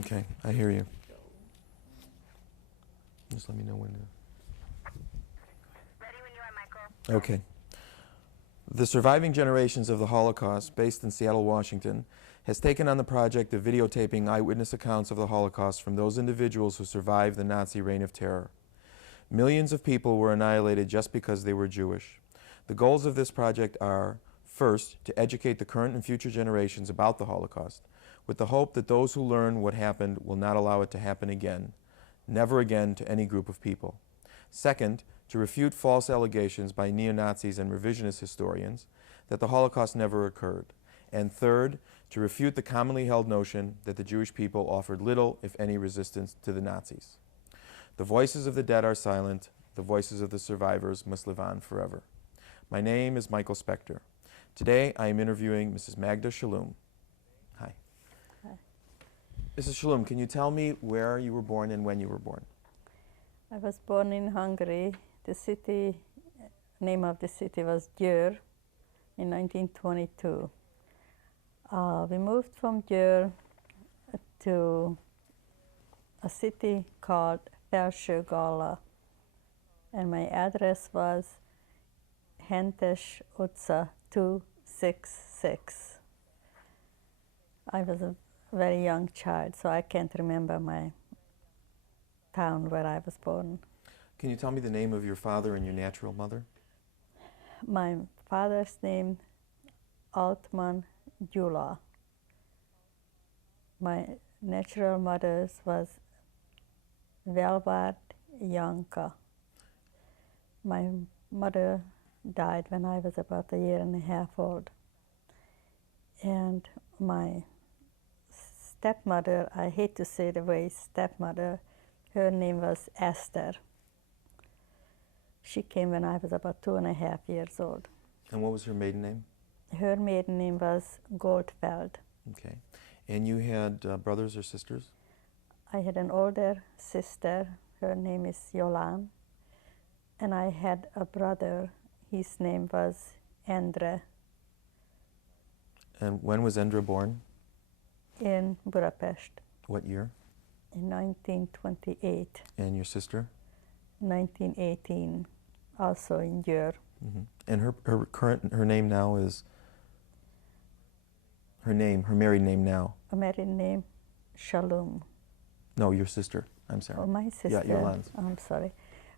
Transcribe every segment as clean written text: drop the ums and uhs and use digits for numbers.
Okay, I hear you. Just let me know when to... Ready when you are, Michael. Okay. The Surviving Generations of the Holocaust, based in Seattle, Washington, has taken on the project of videotaping eyewitness accounts of the Holocaust from those individuals who survived the Nazi reign of terror. Millions of people were annihilated just because they were Jewish. The goals of this project are, first, to educate the current and future generations about the Holocaust, with the hope that those who learn what happened will not allow it to happen again, never again to any group of people. Second, to refute false allegations by neo-Nazis and revisionist historians that the Holocaust never occurred. And third, to refute the commonly held notion that the Jewish people offered little, if any, resistance to the Nazis. The voices of the dead are silent. The voices of the survivors must live on forever. My name is Michael Spector. Today I am interviewing Mrs. Magda Schaloum. Hi. Hi. Mrs. Schaloum, can you tell me where you were born and when you were born? I was born in Hungary. The city, name of the city was Győr in 1922. We moved from Győr to a city called Plaszow, and my address was Hentes utca 266. I was a very young child, so I can't remember my town where I was born. Can you tell me the name of your father and your natural mother? My father's name, Altman Gyula. My natural mother's was Velvard Janka. My mother died when I was about a year and a half old. And my stepmother, I hate to say the way stepmother, her name was Esther. She came when I was about 2.5 years old. And what was her maiden name? Her maiden name was Goldfeld. Okay. And you had brothers or sisters? I had an older sister. Her name is Yolan. And I had a brother. His name was Endre. And when was Endre born? In Budapest. What year? In 1928. And your sister? 1918, also in Győr. Mm-hmm. And her name now is, her married name now? A married name, Schaloum. No, your sister, I'm sorry. Oh, my sister. Yeah, Yolan's. I'm sorry.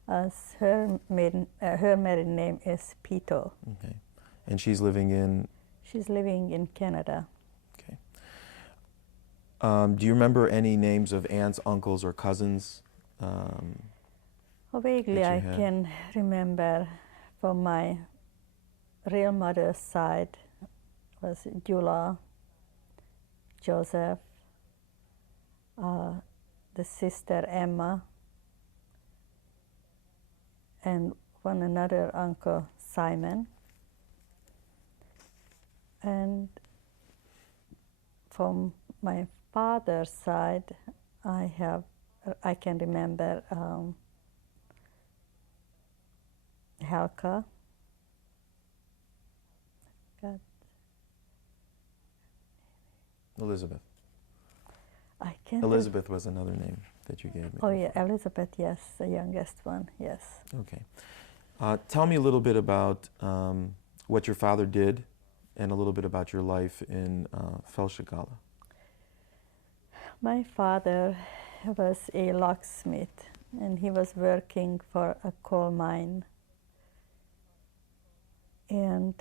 Her married name is Pito. Okay. And she's living in? She's living in Canada. Okay. Do you remember any names of aunts, uncles, or cousins? Vaguely I can remember from my real mother's side was Gyula, Joseph, the sister Emma, and one another uncle Simon. And from my father's side, I can remember Helka. Elizabeth. I can't. Elizabeth was another name that you gave me. Oh yeah, Elizabeth, yes, the youngest one, yes. Okay. Tell me a little bit about what your father did and a little bit about your life in Plaszow. My father was a locksmith, and he was working for a coal mine. And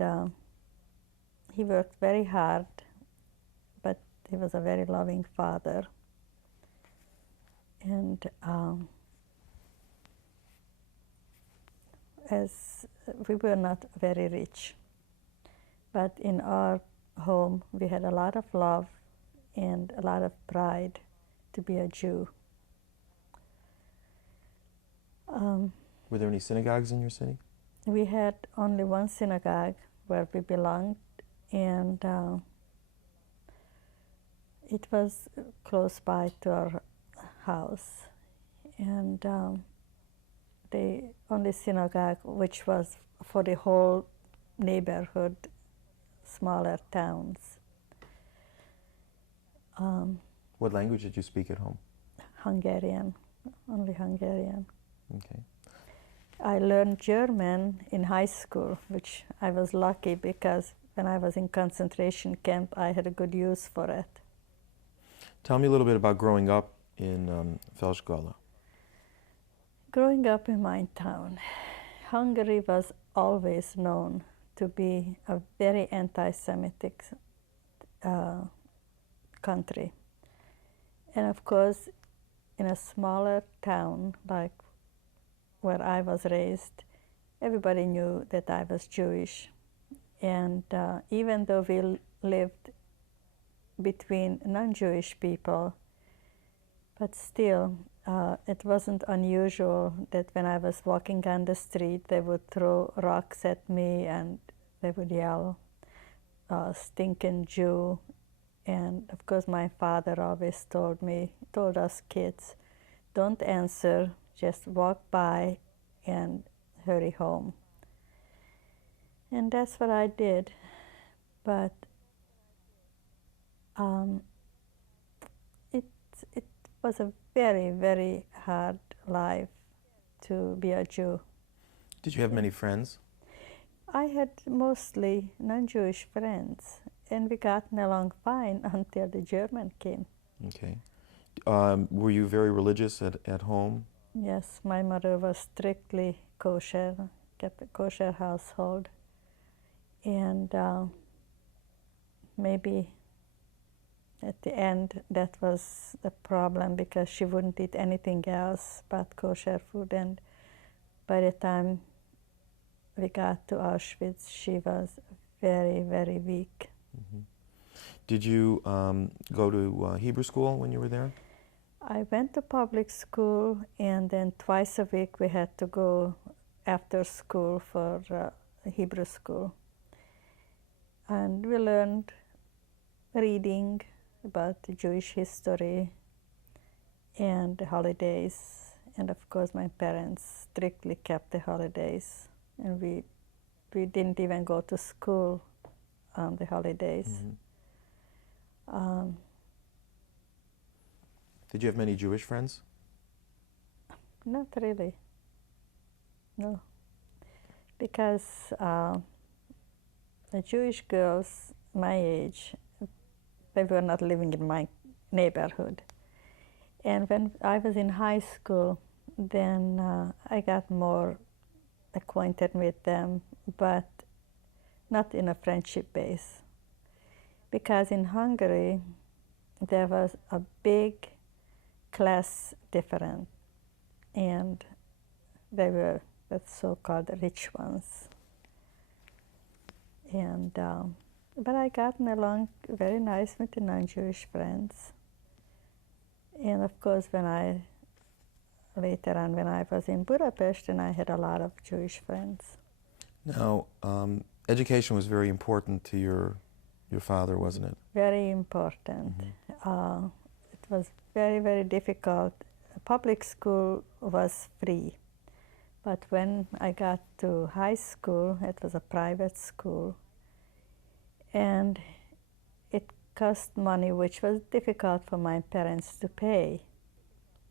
he worked very hard, but he was a very loving father. And as we were not very rich, but in our home we had a lot of love and a lot of pride to be a Jew. Were there any synagogues in your city? We had only one synagogue where we belonged, and it was close by to our house. And the only synagogue which was for the whole neighborhood, smaller towns. What language did you speak at home? Hungarian, only Hungarian. Okay. I learned German in high school, which I was lucky because when I was in concentration camp, I had a good use for it. Tell me a little bit about growing up in Plaszow. Growing up in my town, Hungary was always known to be a very anti-Semitic country. And of course, in a smaller town like where I was raised, everybody knew that I was Jewish. And even though we lived between non-Jewish people, but still, it wasn't unusual that when I was walking on the street, they would throw rocks at me and they would yell, stinking Jew. And of course, my father always told us kids, don't answer, just walk by and hurry home. And that's what I did. But it was a very, very hard life to be a Jew. Did you have many friends? I had mostly non-Jewish friends, and we got along fine until the German came. Okay. Were you very religious at home? Yes, my mother was strictly kosher, kept a kosher household. And maybe at the end that was the problem because she wouldn't eat anything else but kosher food. And by the time we got to Auschwitz, she was very, very weak. Mm-hmm. Did you go to Hebrew school when you were there? I went to public school, and then twice a week we had to go after school for Hebrew school. And we learned reading about the Jewish history and the holidays. And of course, my parents strictly kept the holidays. And we didn't even go to school on the holidays. Mm-hmm. Did you have many Jewish friends? Not really. No. Because the Jewish girls my age, they were not living in my neighborhood. And when I was in high school, then I got more acquainted with them, but not in a friendship base. Because in Hungary, there was a big class difference, and they were the so-called rich ones. And but I gotten along very nice with the non-Jewish friends. And of course, later on when I was in Budapest, and I had a lot of Jewish friends. Now, education was very important to your father, wasn't it? Very important. Mm-hmm. It was very, very difficult. Public school was free. But when I got to high school, it was a private school. And it cost money, which was difficult for my parents to pay.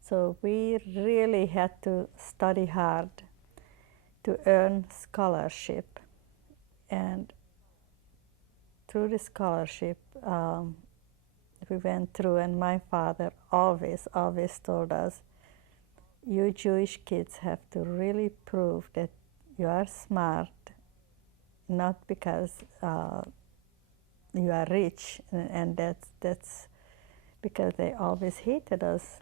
So we really had to study hard to earn scholarship. And through the scholarship, we went through, and my father always told us, you Jewish kids have to really prove that you are smart, not because you are rich, and that's because they always hated us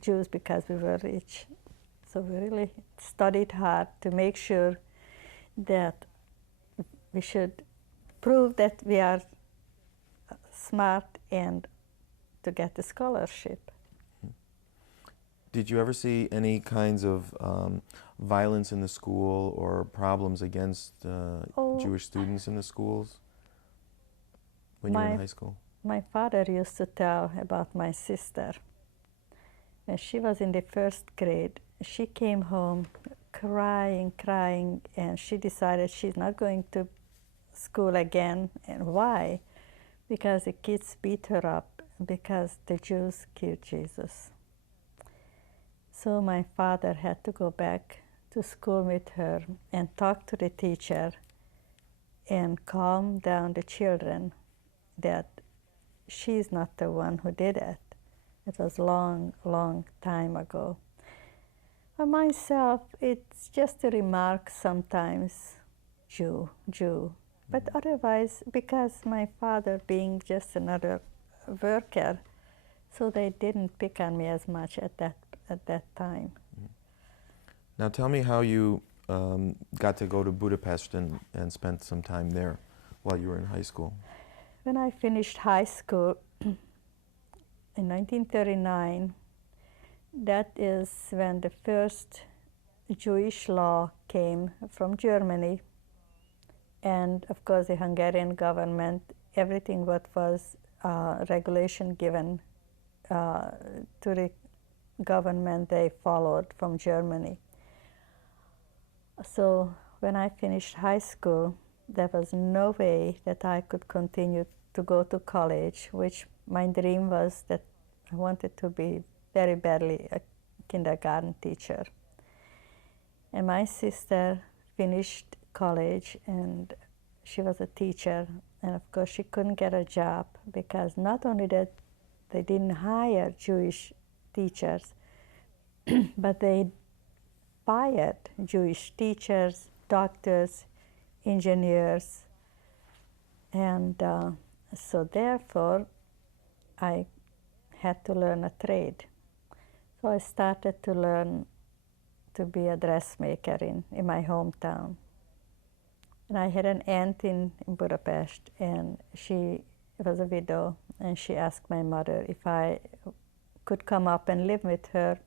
Jews because we were rich. So we really studied hard to make sure that we should prove that we are smart and to get the scholarship. Did you ever see any kinds of violence in the school or problems against Jewish students in the schools when you were in high school? My father used to tell about my sister. When she was in the first grade, she came home crying, and she decided she's not going to school again. And why? Because the kids beat her up because the Jews killed Jesus. So my father had to go back to school with her and talk to the teacher and calm down the children that she's not the one who did it. It was long, long time ago. For myself, it's just a remark sometimes, Jew, Jew. But otherwise, because my father being just another worker, so they didn't pick on me as much at that time. Now tell me how you got to go to Budapest and spent some time there while you were in high school. When I finished high school in 1939, that is when the first Jewish law came from Germany. And of course the Hungarian government, everything what was regulation given to the government, they followed from Germany. So when I finished high school, there was no way that I could continue to go to college, which my dream was that I wanted to be very badly a kindergarten teacher. And my sister finished college and she was a teacher, and of course she couldn't get a job because not only that they didn't hire Jewish teachers, but they fired Jewish teachers, doctors, engineers, and so therefore I had to learn a trade. So I started to learn to be a dressmaker in my hometown. And I had an aunt in Budapest, and she was a widow, and she asked my mother if I could come up and live with her.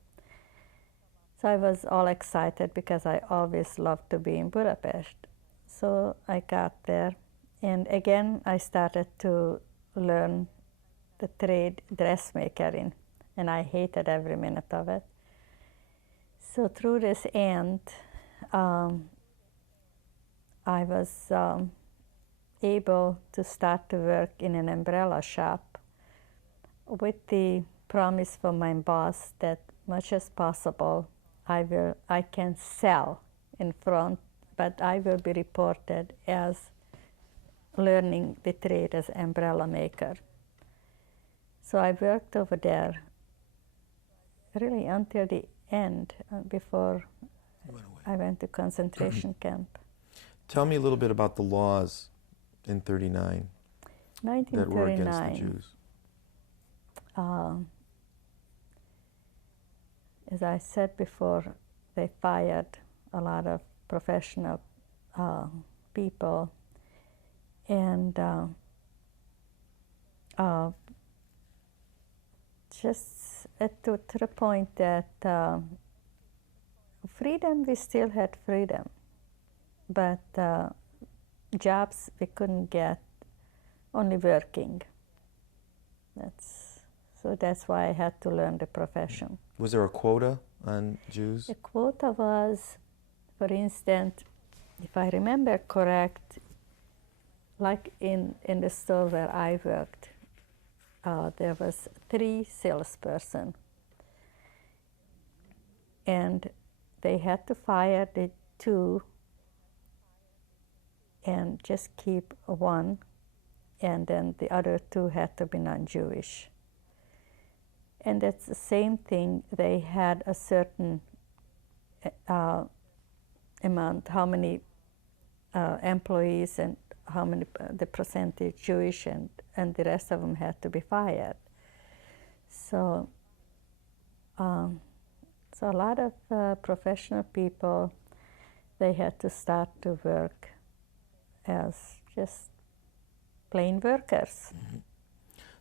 So I was all excited because I always loved to be in Budapest. So I got there, and again I started to learn the trade dressmaking, and I hated every minute of it. So through this aunt, I was able to start to work in an umbrella shop with the promise from my boss that much as possible I can sell in front, but I will be reported as learning the trade as umbrella maker. So I worked over there really until the end, before I went to concentration camp. Tell me a little bit about the laws in 1939 that were against the Jews. As I said before, they fired a lot of professional people, and just to the point that freedom, we still had freedom, but jobs we couldn't get, only working. So that's why I had to learn the profession. Was there a quota on Jews? The quota was, for instance, if I remember correct, like in the store where I worked, there was 3 salesperson, and they had to fire the 2 and just keep 1, and then the other 2 had to be non-Jewish. And that's the same thing. They had a certain amount, how many employees and how many the percentage Jewish, and the rest of them had to be fired. So, so a lot of professional people, they had to start to work as just plain workers. Mm-hmm.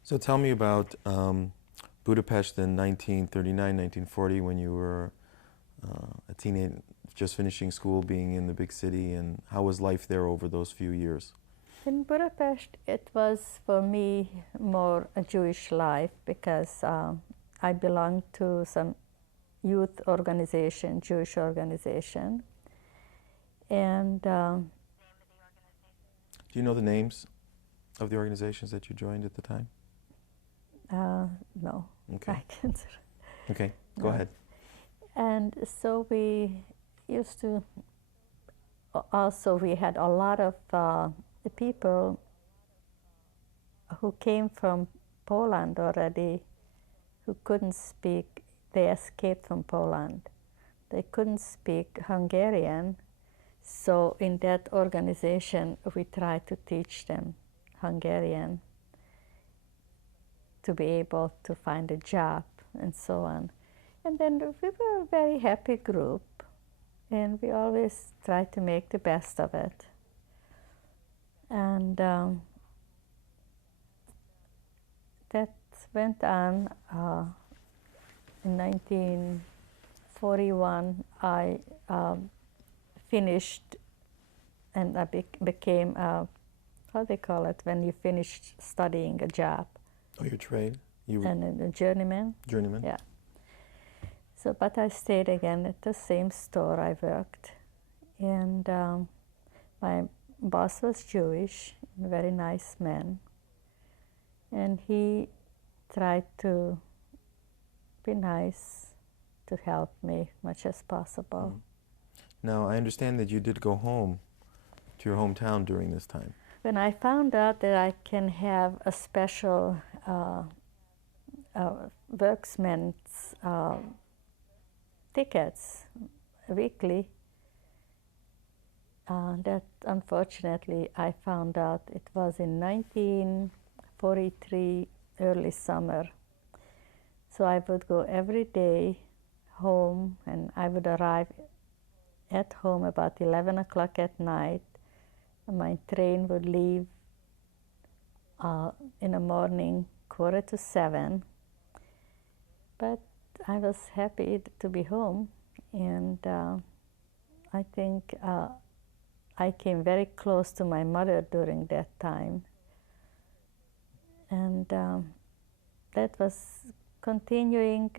So tell me about Budapest in 1939, 1940, when you were a teenager, just finishing school, being in the big city, and how was life there over those few years? In Budapest, it was for me more a Jewish life because I belonged to some youth organization, Jewish organization, and do you know the names of the organizations that you joined at the time? No, Okay. I can't. Okay, go No. ahead. And so we used to, also we had a lot of people who came from Poland already, who couldn't speak, they escaped from Poland. They couldn't speak Hungarian, so in that organization we tried to teach them Hungarian to be able to find a job and so on. And then we were a very happy group, and we always tried to make the best of it. And that went on. In 1941, I finished, and I became, how they call it, when you finished studying a job. Oh, your trade? You were And a journeyman. journeyman? Yeah. So, but I stayed again at the same store I worked. And my boss was Jewish, a very nice man. And he tried to be nice, to help me much as possible. Mhm. Now, I understand that you did go home to your hometown during this time. When I found out that I can have a special worksman's tickets weekly, that unfortunately I found out it was in 1943, early summer. So I would go every day home, and I would arrive at home about 11 o'clock at night. My train would leave in the morning, 6:45. But I was happy to be home, and I think I came very close to my mother during that time. And that was continuing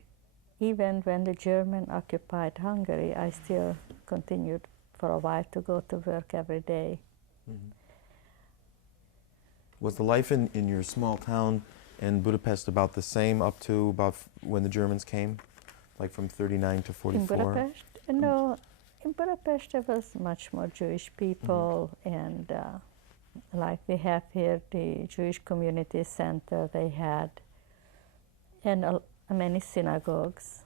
even when the German occupied Hungary. I still continued for a while to go to work every day. Mhm. Was the life in your small town in Budapest about the same up to about when the Germans came? Like from 39 to 44? In Budapest? No, in Budapest there was much more Jewish people, and like we have here the Jewish Community Center they had, and many synagogues.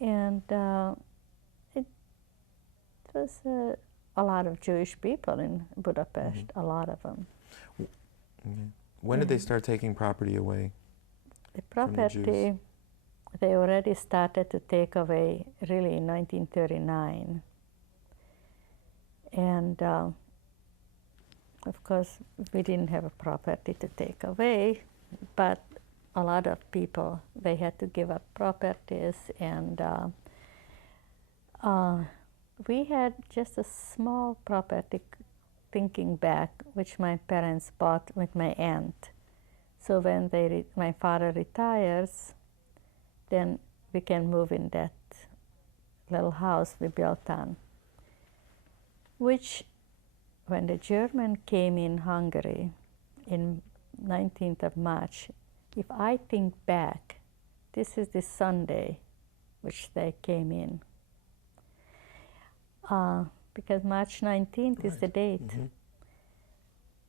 And it was a lot of Jewish people in Budapest, a lot of them. Okay. When did they start taking property away? The from the Jews? property, they already started to take away really in 1939. And of course, we didn't have a property to take away, but a lot of people, they had to give up properties, and we had just a small property, thinking back, which my parents bought with my aunt. So when my father retires, then we can move in that little house we built on. Which, when the German came in Hungary in 19th of March, if I think back, this is the Sunday which they came in. Because March 19th is the date. Mhm.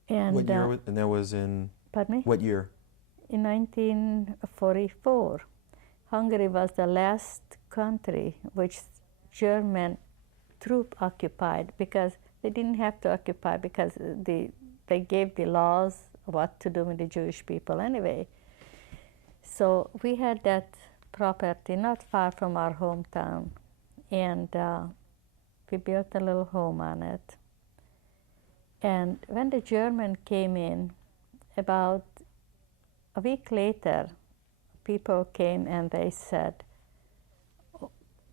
And What year? And that was in pardon me? what year? In 1944. Hungary was the last country which German troop occupied, because they didn't have to occupy, because they gave the laws what to do with the Jewish people anyway. So we had that property not far from our hometown, and we built a little home on it. And when the German came in, about a week later, people came and they said,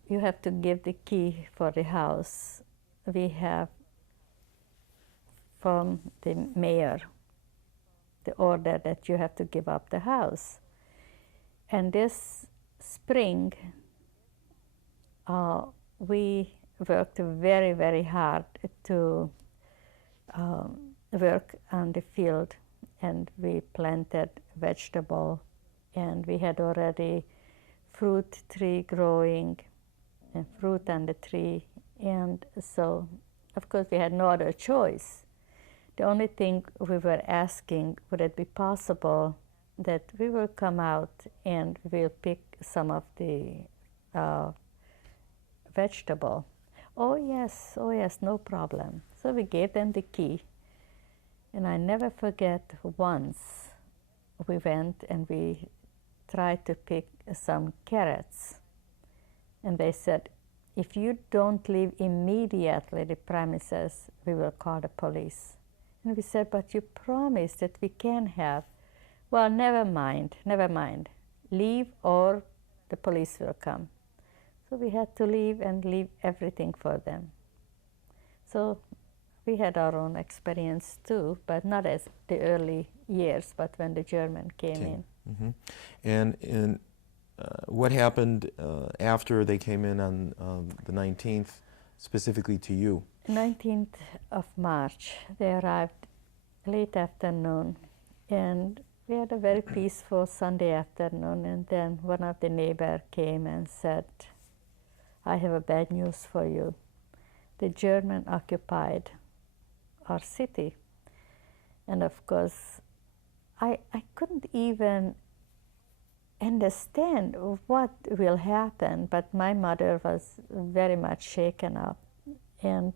you have to give the key for the house. We have from the mayor the order that you have to give up the house. And this spring, we worked very, very hard to work on the field, and we planted vegetable and we had already fruit tree growing and fruit on the tree. And so, of course, we had no other choice. The only thing we were asking, would it be possible that we will come out and we'll pick some of the vegetable? Oh yes, no problem. So we gave them the key. And I never forget once we went and we tried to pick some carrots. And they said, if you don't leave immediately the premises, we will call the police. And we said, but you promised that we can have. Well, never mind. Leave or the police will come. So we had to leave and leave everything for them. So we had our own experience too, but not as the early years, but when the German came in. Mm-hmm. And what happened after they came in on the 19th, specifically to you? 19th of March, they arrived late afternoon, and we had a very peaceful Sunday afternoon, and then one of the neighbors came and said, I have a bad news for you. The German occupied our city. And of course, I couldn't even understand what will happen, but my mother was very much shaken up. And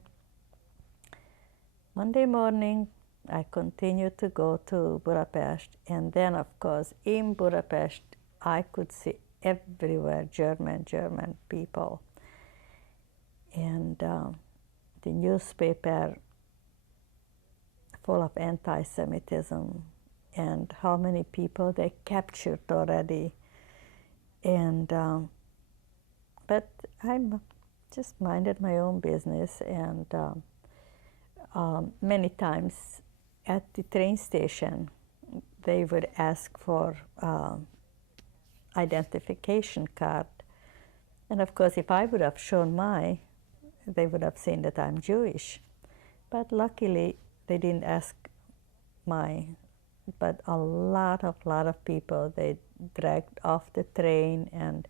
Monday morning, I continued to go to Budapest, and then of course in Budapest I could see everywhere German people. And the newspaper full of anti-Semitism and how many people they captured already. And but I just minded my own business, and many times at the train station they would ask for identification card. And of course, if I would have shown they would have seen that I'm Jewish. But luckily, they didn't ask but a lot of people they dragged off the train, and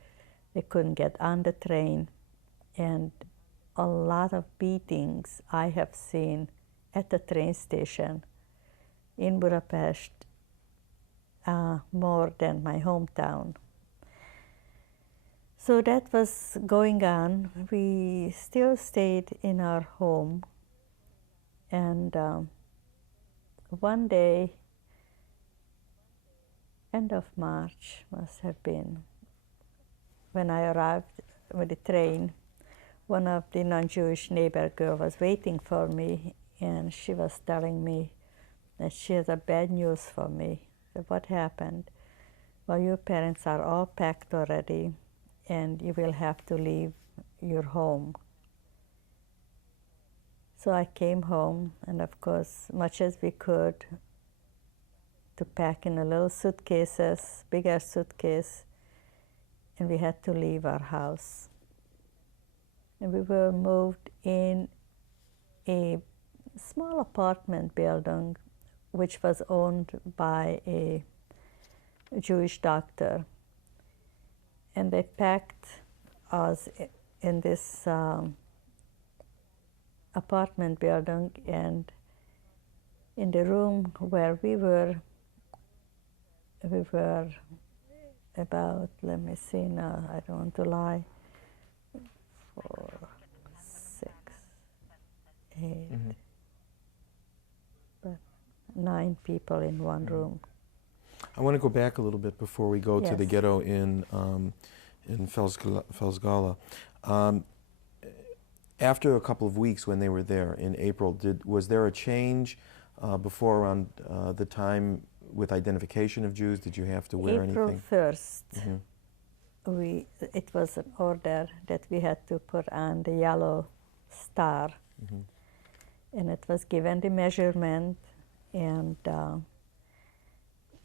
they couldn't get on the train. And a lot of beatings I have seen at the train station in Budapest, more than my hometown. So that was going on. We still stayed in our home, and one day, end of March must have been, when I arrived with the train, one of the non-Jewish neighbor girls was waiting for me, and she was telling me that she has a bad news for me. So what happened? Well, your parents are all packed already, and you will have to leave your home. So I came home, and of course, much as we could, to pack in a little suitcases, bigger suitcase, and we had to leave our house. And we were moved in a small apartment building, which was owned by a Jewish doctor. And they packed us in this apartment building, and in the room where we were about, let me see now, I don't want to lie, 4, 6, 8, but 9 people in one room. I want to go back a little bit before we go to the ghetto in Plaszow. After a couple of weeks when they were there in April, was there a change before around the time with identification of Jews? Did you have to wear anything? April 1st, it was an order that we had to put on the yellow star, and it was given the measurement, and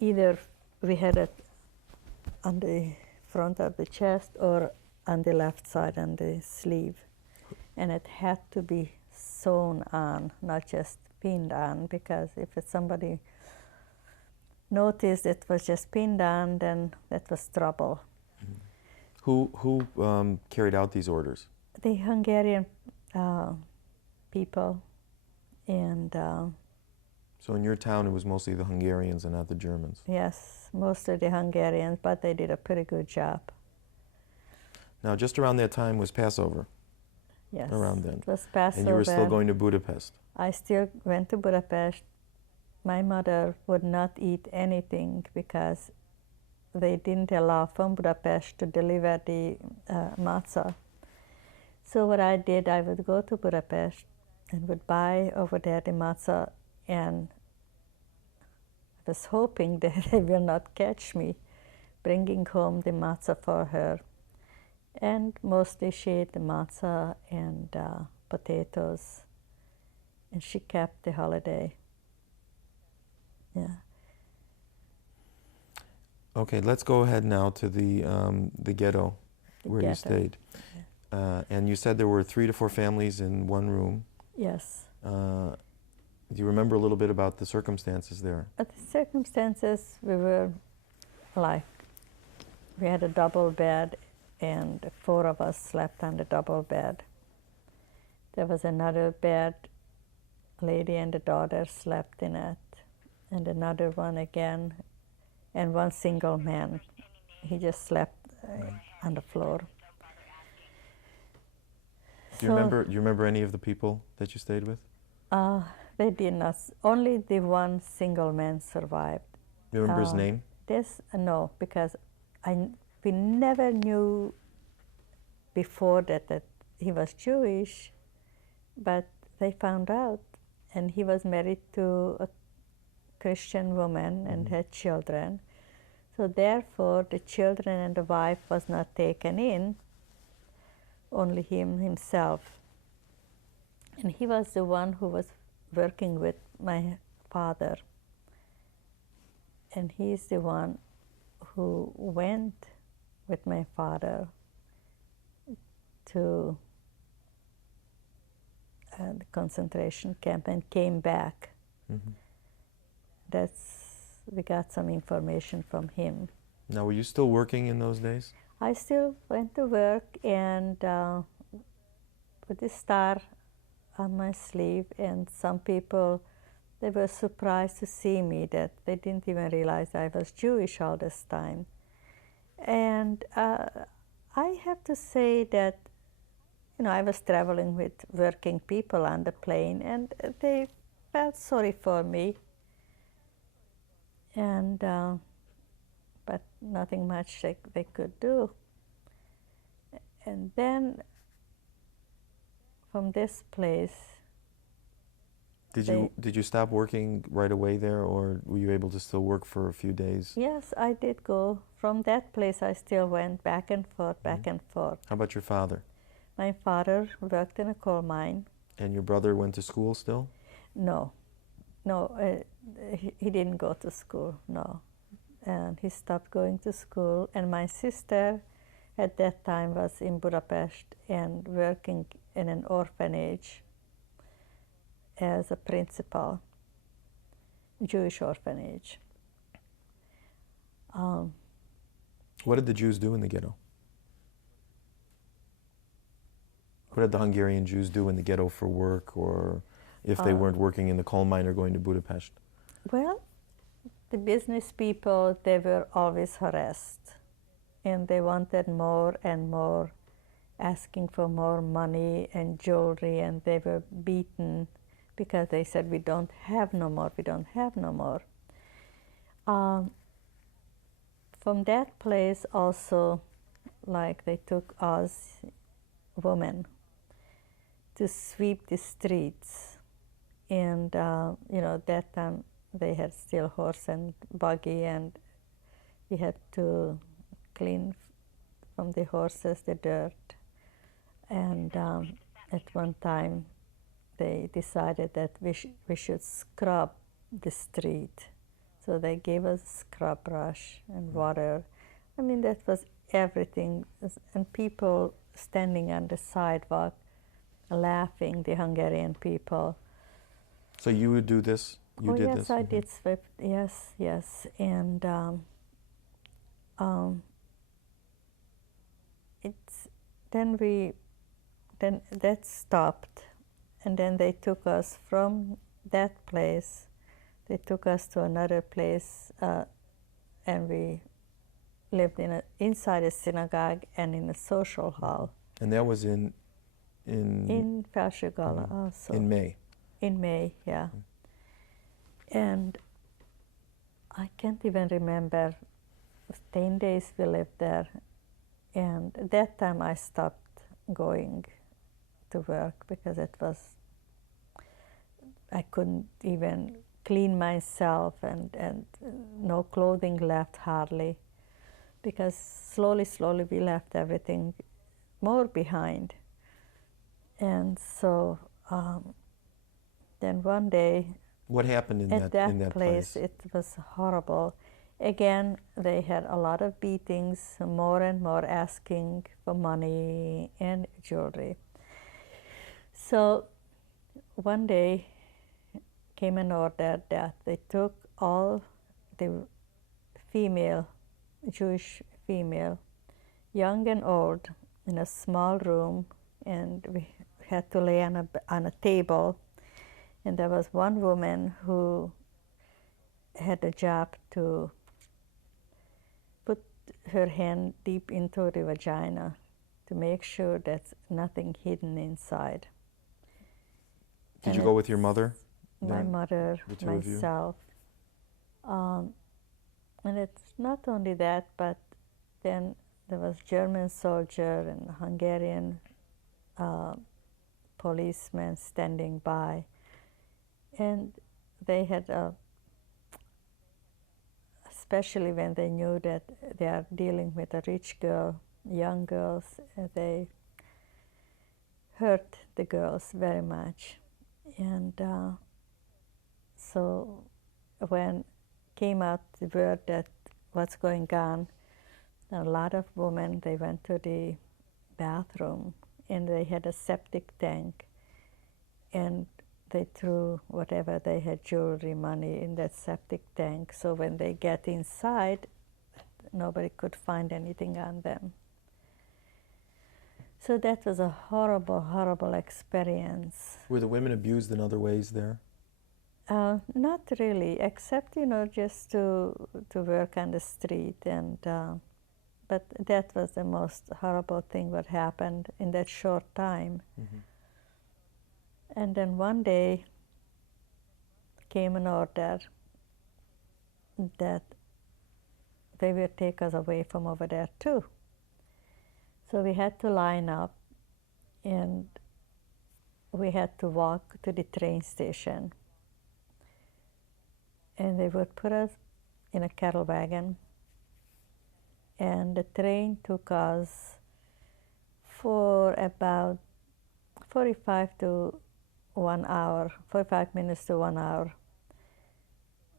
either we had it on the front of the chest or on the left side on the sleeve. And it had to be sewn on, not just pinned on, because if it's somebody noticed it was just pinned down, then that was trouble. Who carried out these orders? The Hungarian people, and So in your town, it was mostly the Hungarians and not the Germans. yes, mostly the Hungarians, but they did a pretty good job. Now, just around that time was Passover. Yes, Around then. it was Passover. And you were still going to Budapest. I still went to Budapest. My mother would not eat anything because they didn't allow from Budapest to deliver the matzah. So what I did, I would go to Budapest and would buy over there the matzah, and I was hoping that they will not catch me bringing home the matzah for her. And mostly she ate the matzah and potatoes, and she kept the holiday. Yeah. Okay, let's go ahead now to the ghetto where you Ghetto. stayed. And you said there were 3 to 4 families in one room. Yes. Do you remember a little bit about the circumstances there? At the circumstances, we were like, we had a double bed, and 4 of us slept on the double bed. There was another bed, lady and a daughter slept in it, and another one again, and one single man. He just slept on the floor. Do you remember any of the people that you stayed with? They did not. Only the one single man survived. You remember his name? No, because we never knew before that he was Jewish, but they found out, and he was married to a Christian woman and had children. So therefore, the children and the wife was not taken in, only him himself. And he was the one who was working with my father. And he's the one who went with my father to the concentration camp and came back. We got some information from him. Now, were you still working in those days? I still went to work, and with the star on my sleeve, and some people, they were surprised to see me, that they didn't even realize I was Jewish all this time. And I have to say that, I was traveling with working people on the plane, and they felt sorry for me. And but nothing much they could do. And then from this place, Did you stop working right away there, or were you able to still work for a few days? yes, I did go. From that place, I still went back and forth, back and forth. How about your father? My father worked in a coal mine. And your brother went to school still? No, he didn't go to school, no. And he stopped going to school. And my sister at that time was in Budapest and working in an orphanage as a principal, Jewish orphanage. What did the Jews do in the ghetto? What did the Hungarian Jews do in the ghetto for work, or if they weren't working in the coal mine or going to Budapest? Well, the business people, they were always harassed, and they wanted more and more, asking for more money and jewelry, and they were beaten because they said, we don't have no more, we don't have no more. From that place also, like, they took us women to sweep the streets. And that time they had still horse and buggy, and we had to clean from the horses the dirt. And at one time they decided that we should scrub the street. So they gave us scrub brush and water. I mean, that was everything. And people standing on the sidewalk laughing, the Hungarian people. So you would do this You did yes, this? I did SWIFT. Yes, yes, and it's then that stopped, and then they took us from that place. They took us to another place, and we lived inside a synagogue and in a social hall. And that was in Plaszow also. in May. In May, yeah. And I can't even remember. 10 days we lived there, and at that time I stopped going to work because I couldn't even clean myself, and no clothing left hardly, because slowly we left everything more behind. And so then one day, what happened in at that place, it was horrible. Again, they had a lot of beatings, more and more asking for money and jewelry. So one day came an order that they took all the Jewish female, young and old, in a small room, and we had to lay on a table. And there was one woman who had a job to put her hand deep into the vagina to make sure there's nothing hidden inside. Did you go with your mother? My mother, myself. And it's not only that, but then there was German soldier and Hungarian policemen standing by. And they had, especially when they knew that they are dealing with a rich girl, young girls, they hurt the girls very much. And so when came out the word that what's going on, a lot of women, they went to the bathroom, and they had a septic tank, and they threw whatever they had, jewelry, money, in that septic tank. So when they get inside, nobody could find anything on them. So that was a horrible, horrible experience. Were the women abused in other ways there? Not really, except, just to work on the street. And but that was the most horrible thing that happened in that short time. Mm-hmm. And then one day came an order that they will take us away from over there too. So we had to line up, and we had to walk to the train station. And they would put us in a cattle wagon, and the train took us for about 45 minutes to 1 hour.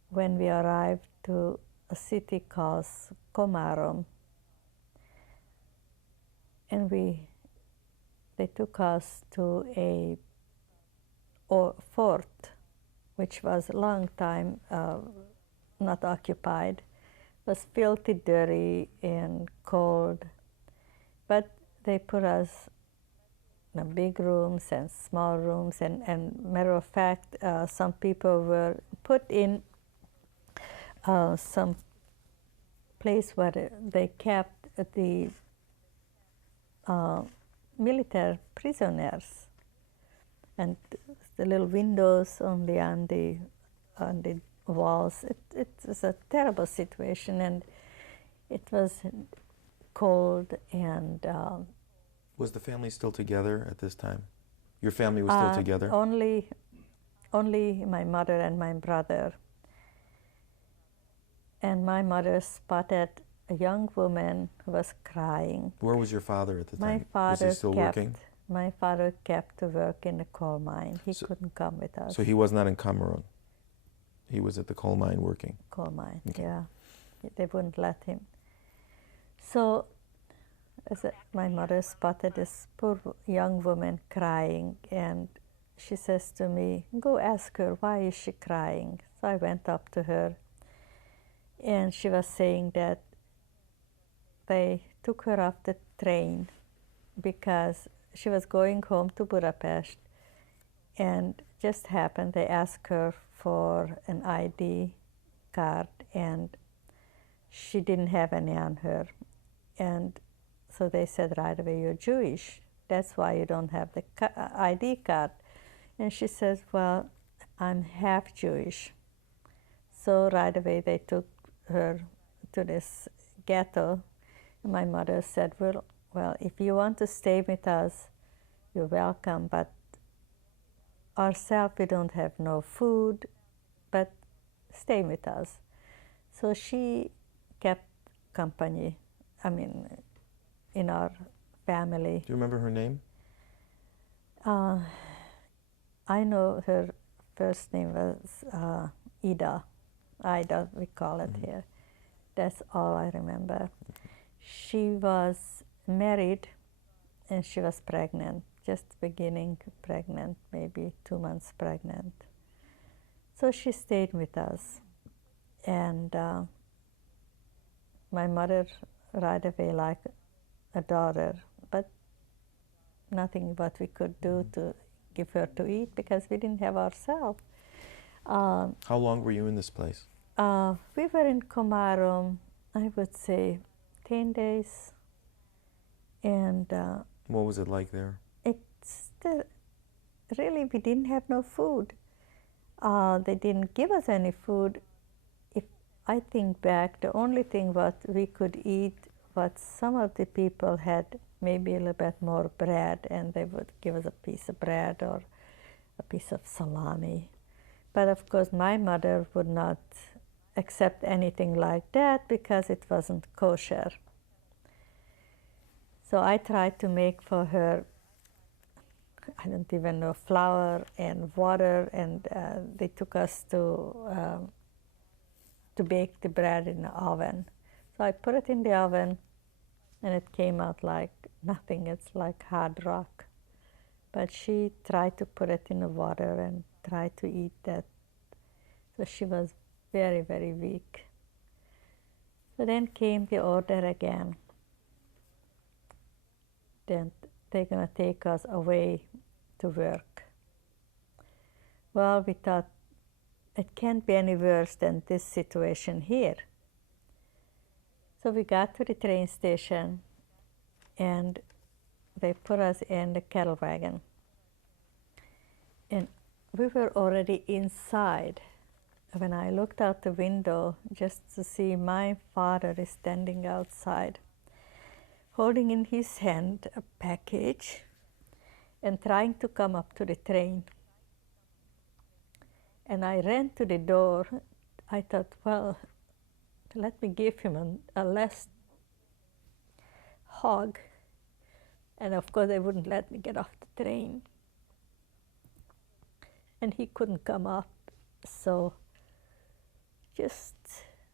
When we arrived to a city called Komárom, and they took us to a fort, which was a long time not occupied. It was filthy, dirty, and cold. But they put us in big rooms and small rooms, and matter of fact, some people were put in some place where they kept the military prisoners, and the little windows only on the walls. It was a terrible situation, and it was cold. And was the family still together at this time? Your family was still together? Only my mother and my brother. And my mother spotted a young woman who was crying. Where was your father at the time? My father was he still working? My father kept to work in the coal mine. He couldn't come with us. So he was not in Cameroon? He was at the coal mine working? Coal mine, okay. Yeah. They wouldn't let him. So my mother spotted this poor young woman crying, and she says to me, "Go ask her, why is she crying?" So I went up to her, and she was saying that they took her off the train because she was going home to Budapest, and just happened they asked her for an ID card, and she didn't have any on her. And so they said right away, "You're Jewish. That's why you don't have the ID card." And she says, "Well, I'm half Jewish." So right away they took her to this ghetto. And my mother said, well, if you want to stay with us, you're welcome, but ourselves, we don't have no food, but stay with us. So she kept company, in our family. Do you remember her name? I know her first name was Ida. Ida, we call it here. That's all I remember. She was married and she was pregnant, just beginning pregnant, maybe 2 months pregnant. So she stayed with us. And my mother right away liked a daughter, but nothing what we could do to give her to eat because we didn't have ourselves. How long were you in this place? We were in Komárom, I would say 10 days. And What was it like there? Really, we didn't have no food. They didn't give us any food. If I think back, the only thing what we could eat, what some of the people had, maybe a little bit more bread, and they would give us a piece of bread or a piece of salami. But of course, my mother would not accept anything like that because it wasn't kosher. So I tried to make for her, I don't even know, flour and water, and they took us to bake the bread in the oven. So I put it in the oven, and it came out like nothing. It's like hard rock. But she tried to put it in the water and tried to eat that. So she was very, very weak. So then came the order again. Then they're going to take us away to work. Well, we thought it can't be any worse than this situation here. So we got to the train station, and they put us in the cattle wagon. And we were already inside. When I looked out the window just to see my father is standing outside, holding in his hand a package and trying to come up to the train. And I ran to the door. I thought, well, let me give him a last hug. And of course, they wouldn't let me get off the train. And he couldn't come up, so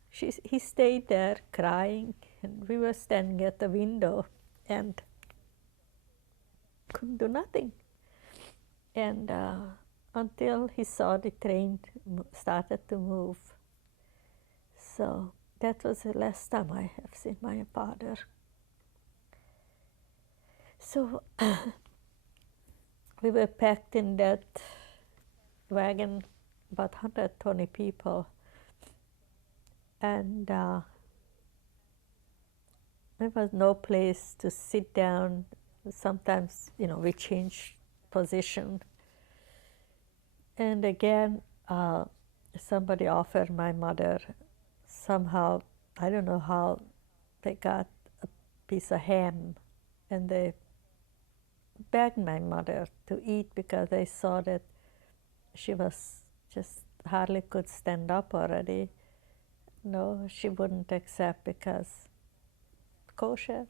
he stayed there crying, and we were standing at the window and couldn't do nothing. And until he saw the train started to move. So that was the last time I have seen my father. So we were packed in that wagon, about 120 people. And there was no place to sit down. Sometimes, we changed position. And again, somebody offered my mother somehow, I don't know how, they got a piece of ham, and they begged my mother to eat because they saw that she was just hardly could stand up already. No, she wouldn't accept because kosher.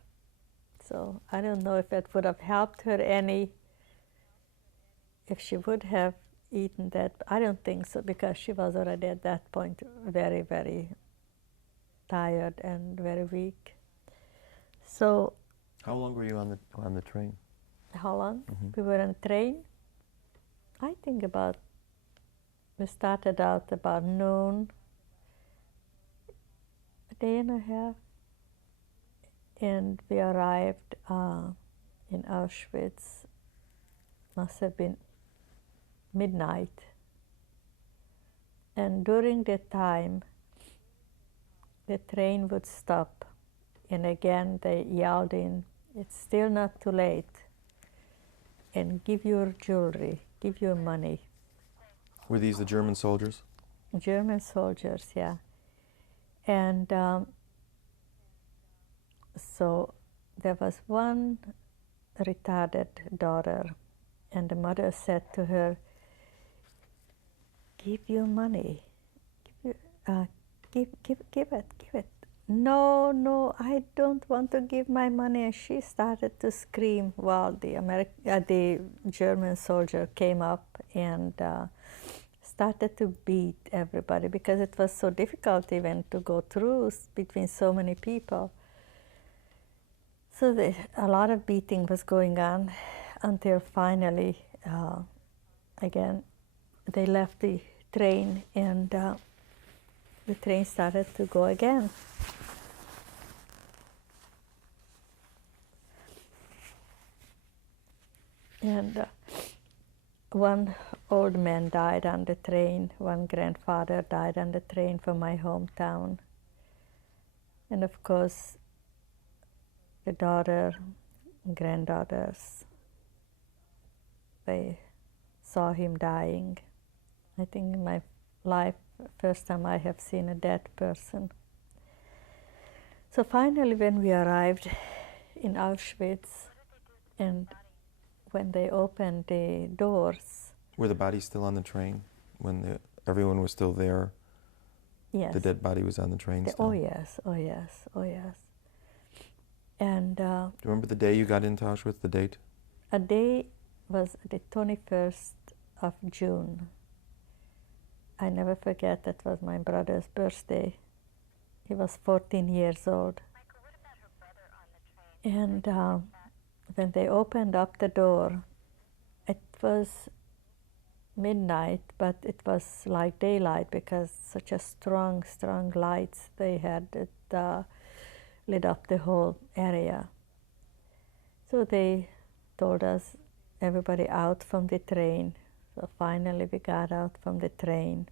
So I don't know if it would have helped her any, if she would have eaten that. I don't think so, because she was already at that point very, very tired and very weak. So how long were you on the train? How long? Mm-hmm. We were on train, I think about We started out about noon, a day and a half, and we arrived in Auschwitz, must have been midnight. And during that time, the train would stop, and again they yelled in, "It's still not too late," and give your jewelry, give your money. Were these the German soldiers? German soldiers, yeah. And so there was one retarded daughter, and the mother said to her, "Give your money, give it." No, no, I don't want to give my money. And she started to scream while the German soldier came up and started to beat everybody, because it was so difficult even to go through between so many people. So a lot of beating was going on until finally, again, they left the train, and the train started to go again. And one old man died on the train, one grandfather died on the train from my hometown. And of course, the daughter, granddaughters, they saw him dying. I think in my life, first time I have seen a dead person. So finally, when we arrived in Auschwitz, and when they opened the doors. Were the bodies still on the train when everyone was still there? Yes. The dead body was on the train still? Oh yes, oh yes, oh yes. And do you remember the day you got into Auschwitz, the date? A day was the 21st of June. I never forget, that was my brother's birthday. He was 14 years old. Michael, what about her brother on the train? And when they opened up the door, it was midnight, but it was like daylight, because such a strong lights they had. It lit up the whole area. So they told us, everybody out from the train. So finally we got out from the train.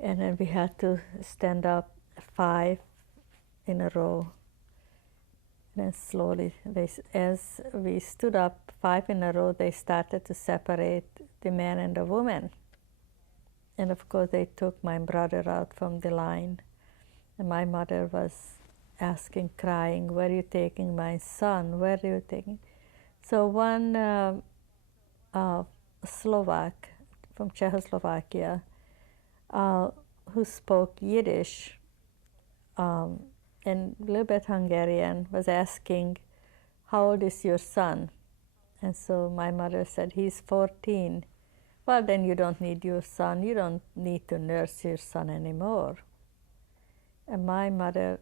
And then we had to stand up 5 in a row. And then slowly, as we stood up 5 in a row, they started to separate the man and the woman. And of course, they took my brother out from the line. And my mother was asking, crying, "Where are you taking my son? Where are you taking?" So one Slovak from Czechoslovakia, who spoke Yiddish, and a little bit Hungarian, was asking, "How old is your son?" And so my mother said, "He's 14. Well, then you don't need your son. You don't need to nurse your son anymore. And my mother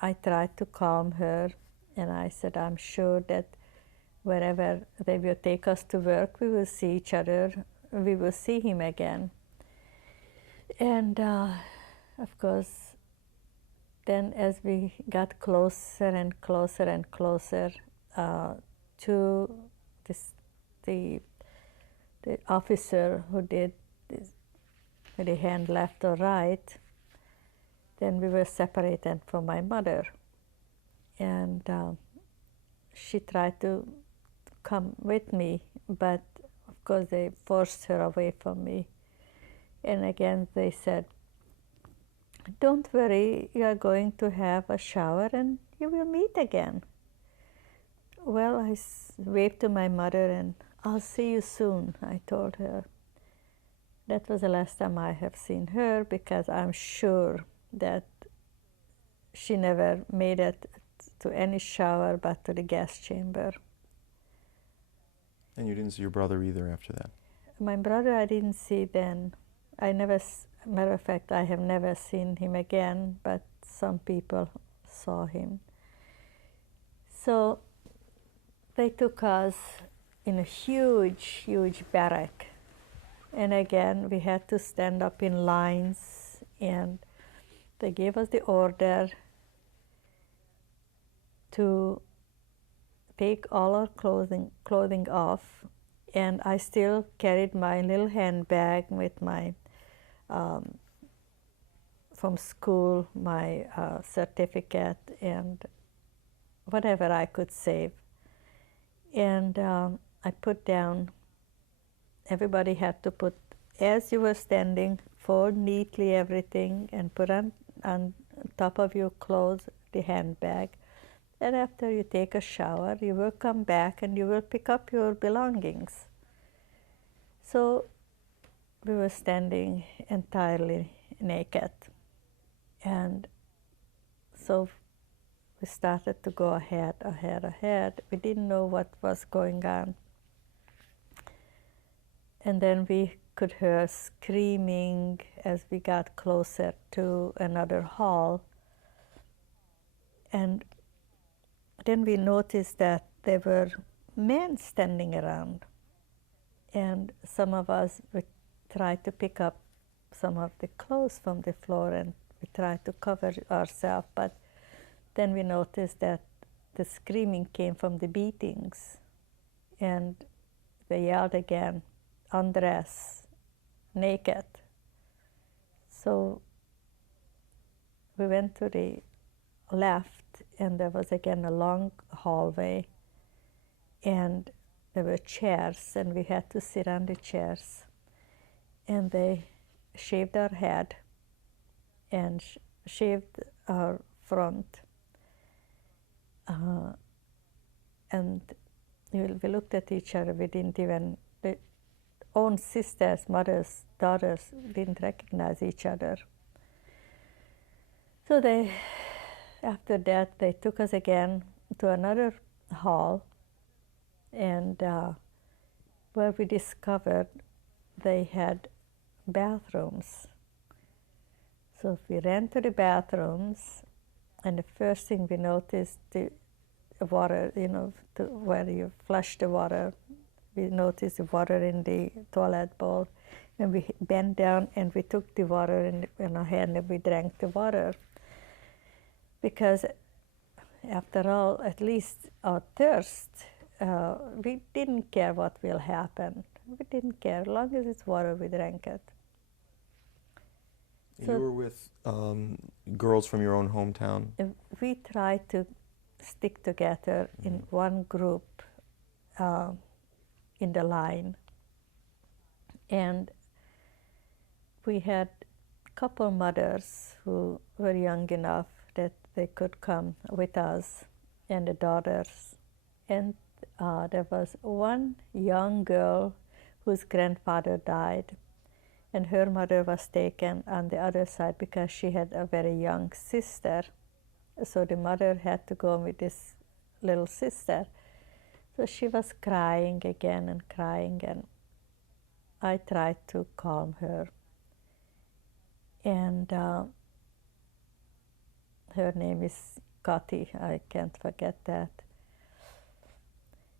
I tried to calm her, and I said, "I'm sure that wherever they will take us to work, we will see each other. We will see him again." And of course, then as we got closer and closer and closer to the officer who did this, with the hand left or right, then we were separated from my mother. And she tried to come with me, but of course they forced her away from me. And again they said, "Don't worry, you are going to have a shower and you will meet again." Well, I waved to my mother and, "I'll see you soon," I told her. That was the last time I have seen her, because I'm sure that she never made it to any shower but to the gas chamber. And you didn't see your brother either after that? My brother I didn't see then. Matter of fact, I have never seen him again, but some people saw him. So they took us in a huge, huge barrack. And again, we had to stand up in lines, and they gave us the order to take all our clothing off, and I still carried my little handbag with my from school, my certificate and whatever I could save. And I put down, everybody had to put, as you were standing, fold neatly everything and put on top of your clothes the handbag. And after you take a shower, you will come back and you will pick up your belongings. So we were standing entirely naked. And so we started to go ahead. We didn't know what was going on. And then we could hear screaming as we got closer to another hall. And then we noticed that there were men standing around. And some of us would try to pick up some of the clothes from the floor, and we tried to cover ourselves. But then we noticed that the screaming came from the beatings. And they yelled again, undress, naked. So we went to the left, and there was again a long hallway, and there were chairs, and we had to sit on the chairs. And they shaved our head and shaved our front. And we looked at each other. We didn't even, the own sisters, mothers, daughters didn't recognize each other. So after that, they took us again to another hall, and where we discovered they had bathrooms. So we ran to the bathrooms, and the first thing we noticed, the water, where you flush the water, we noticed the water in the toilet bowl, and we bent down and we took the water in our hand and we drank the water. Because after all, at least our thirst, we didn't care what will happen. We didn't care. As long as it's water, we drank it. So you were with girls from your own hometown? We tried to stick together in one group in the line. And we had a couple mothers who were young enough that they could come with us, and the daughters. And there was one young girl whose grandfather died, and her mother was taken on the other side because she had a very young sister. So the mother had to go with this little sister. So she was crying again and crying, and I tried to calm her. And her name is Kati, I can't forget that.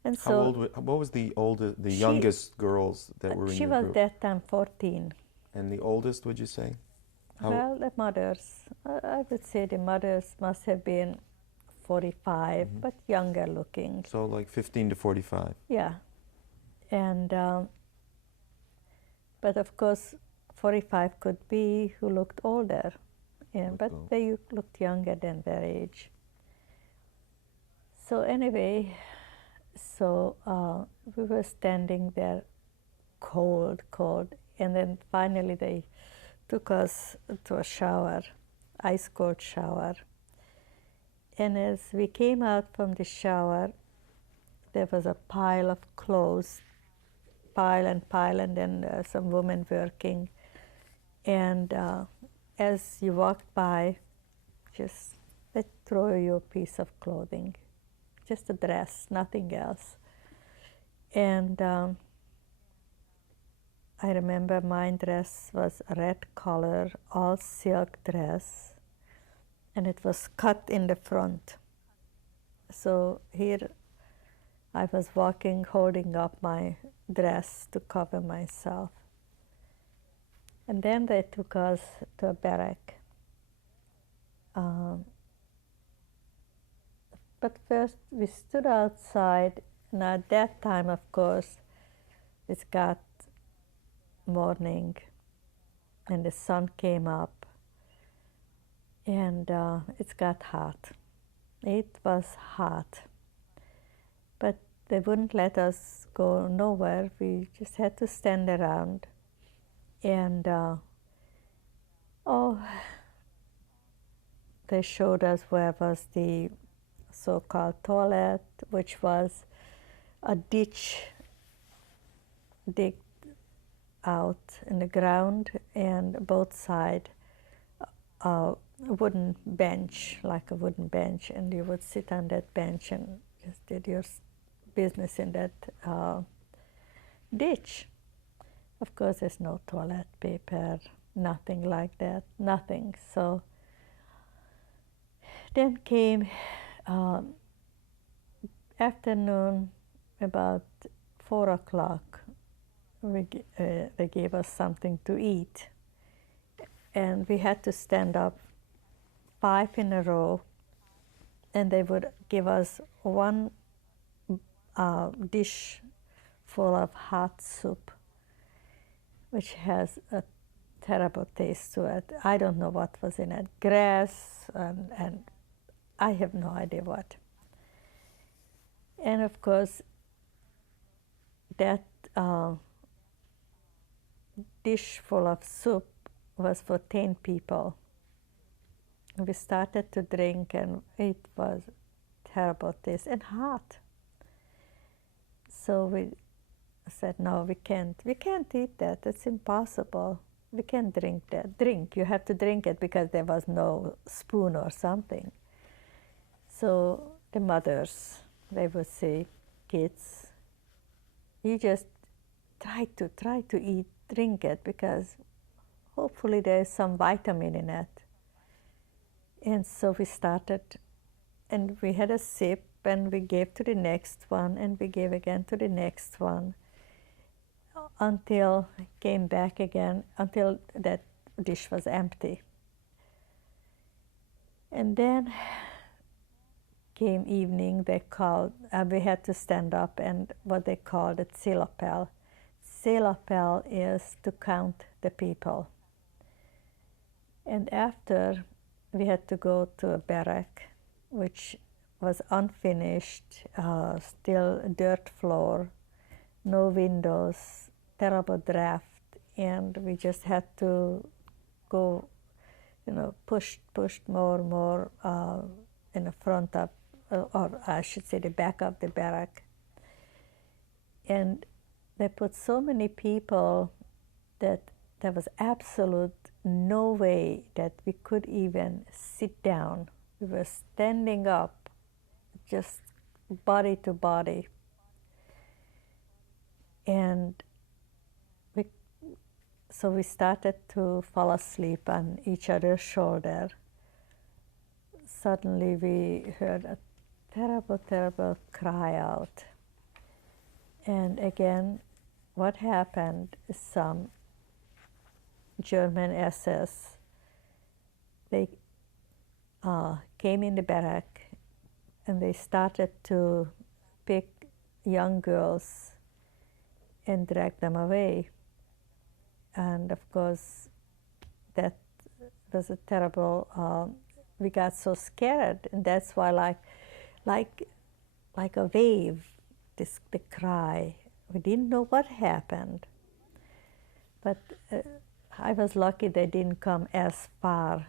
And so what was the youngest girls that were in your group? She was that time 14. And the oldest, would you say? Well, the mothers, I would say the mothers must have been 45, but younger looking. So like 15 to 45. Yeah. And, but of course, 45 could be who looked older, but they looked younger than their age. So anyway, we were standing there cold, and then finally they took us to a shower, ice cold shower. And as we came out from the shower, there was a pile of clothes, pile, and then some women working. And as you walked by, just they throw you a piece of clothing, just a dress, nothing else. And I remember my dress was a red color, all silk dress, and it was cut in the front. So here I was walking, holding up my dress to cover myself. And then they took us to a barrack. But first we stood outside, and at that time, of course, it got morning, and the sun came up, and it got hot. It was hot. But they wouldn't let us go nowhere. We just had to stand around. And they showed us where was the so-called toilet, which was a ditch digged out in the ground, and both sides a wooden bench, like a wooden bench, and you would sit on that bench and just did your business in that ditch. Of course, there's no toilet paper, nothing like that, nothing. So then came afternoon, about 4 o'clock, they gave us something to eat. And we had to stand up 5 in a row, and they would give us one dish full of hot soup, which has a terrible taste to it. I don't know what was in it, grass, and I have no idea what. And of course, that dish full of soup was for 10 people. We started to drink, and it was terrible taste and hot. So we said, no, we can't eat that. It's impossible. We can't drink that. Drink, you have to drink it, because there was no spoon or something. So the mothers, they would say, kids, you just try to eat, drink it, because hopefully there's some vitamin in it. And so we started, and we had a sip, and we gave to the next one, and we gave again to the next one, until it came back again, until that dish was empty. And then came evening, they called, we had to stand up, and what they called a tsilapel. Tsilapel is to count the people. And after, we had to go to a barrack, which was unfinished, still dirt floor, no windows, terrible draft, and we just had to go, pushed more in the front of, or I should say the back of the barrack. And they put so many people that there was absolute no way that we could even sit down. We were standing up, just body to body. And so we started to fall asleep on each other's shoulder. Suddenly we heard a terrible, terrible cry out. And again, what happened is some German SS, they came in the barrack, and they started to pick young girls and drag them away. And of course, that was a terrible, we got so scared, and that's why like a wave, the cry, we didn't know what happened. But I was lucky they didn't come as far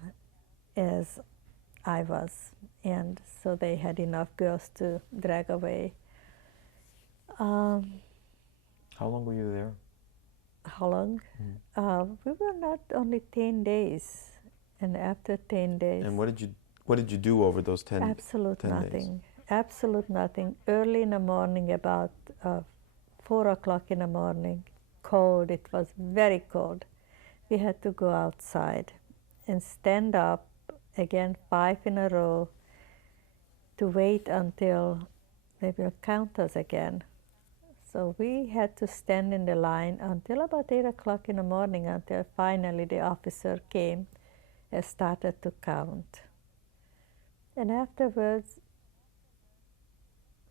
as I was, and so they had enough girls to drag away. How long were you there? How long? Mm. We were not only 10 days, and after 10 days. And what did you do over those 10 Absolute nothing. days? Absolute nothing. Early in the morning, about 4 o'clock in the morning, cold. It was very cold. We had to go outside and stand up again 5 in a row to wait until they will count us again. So we had to stand in the line until about 8 o'clock in the morning, until finally the officer came and started to count. And afterwards,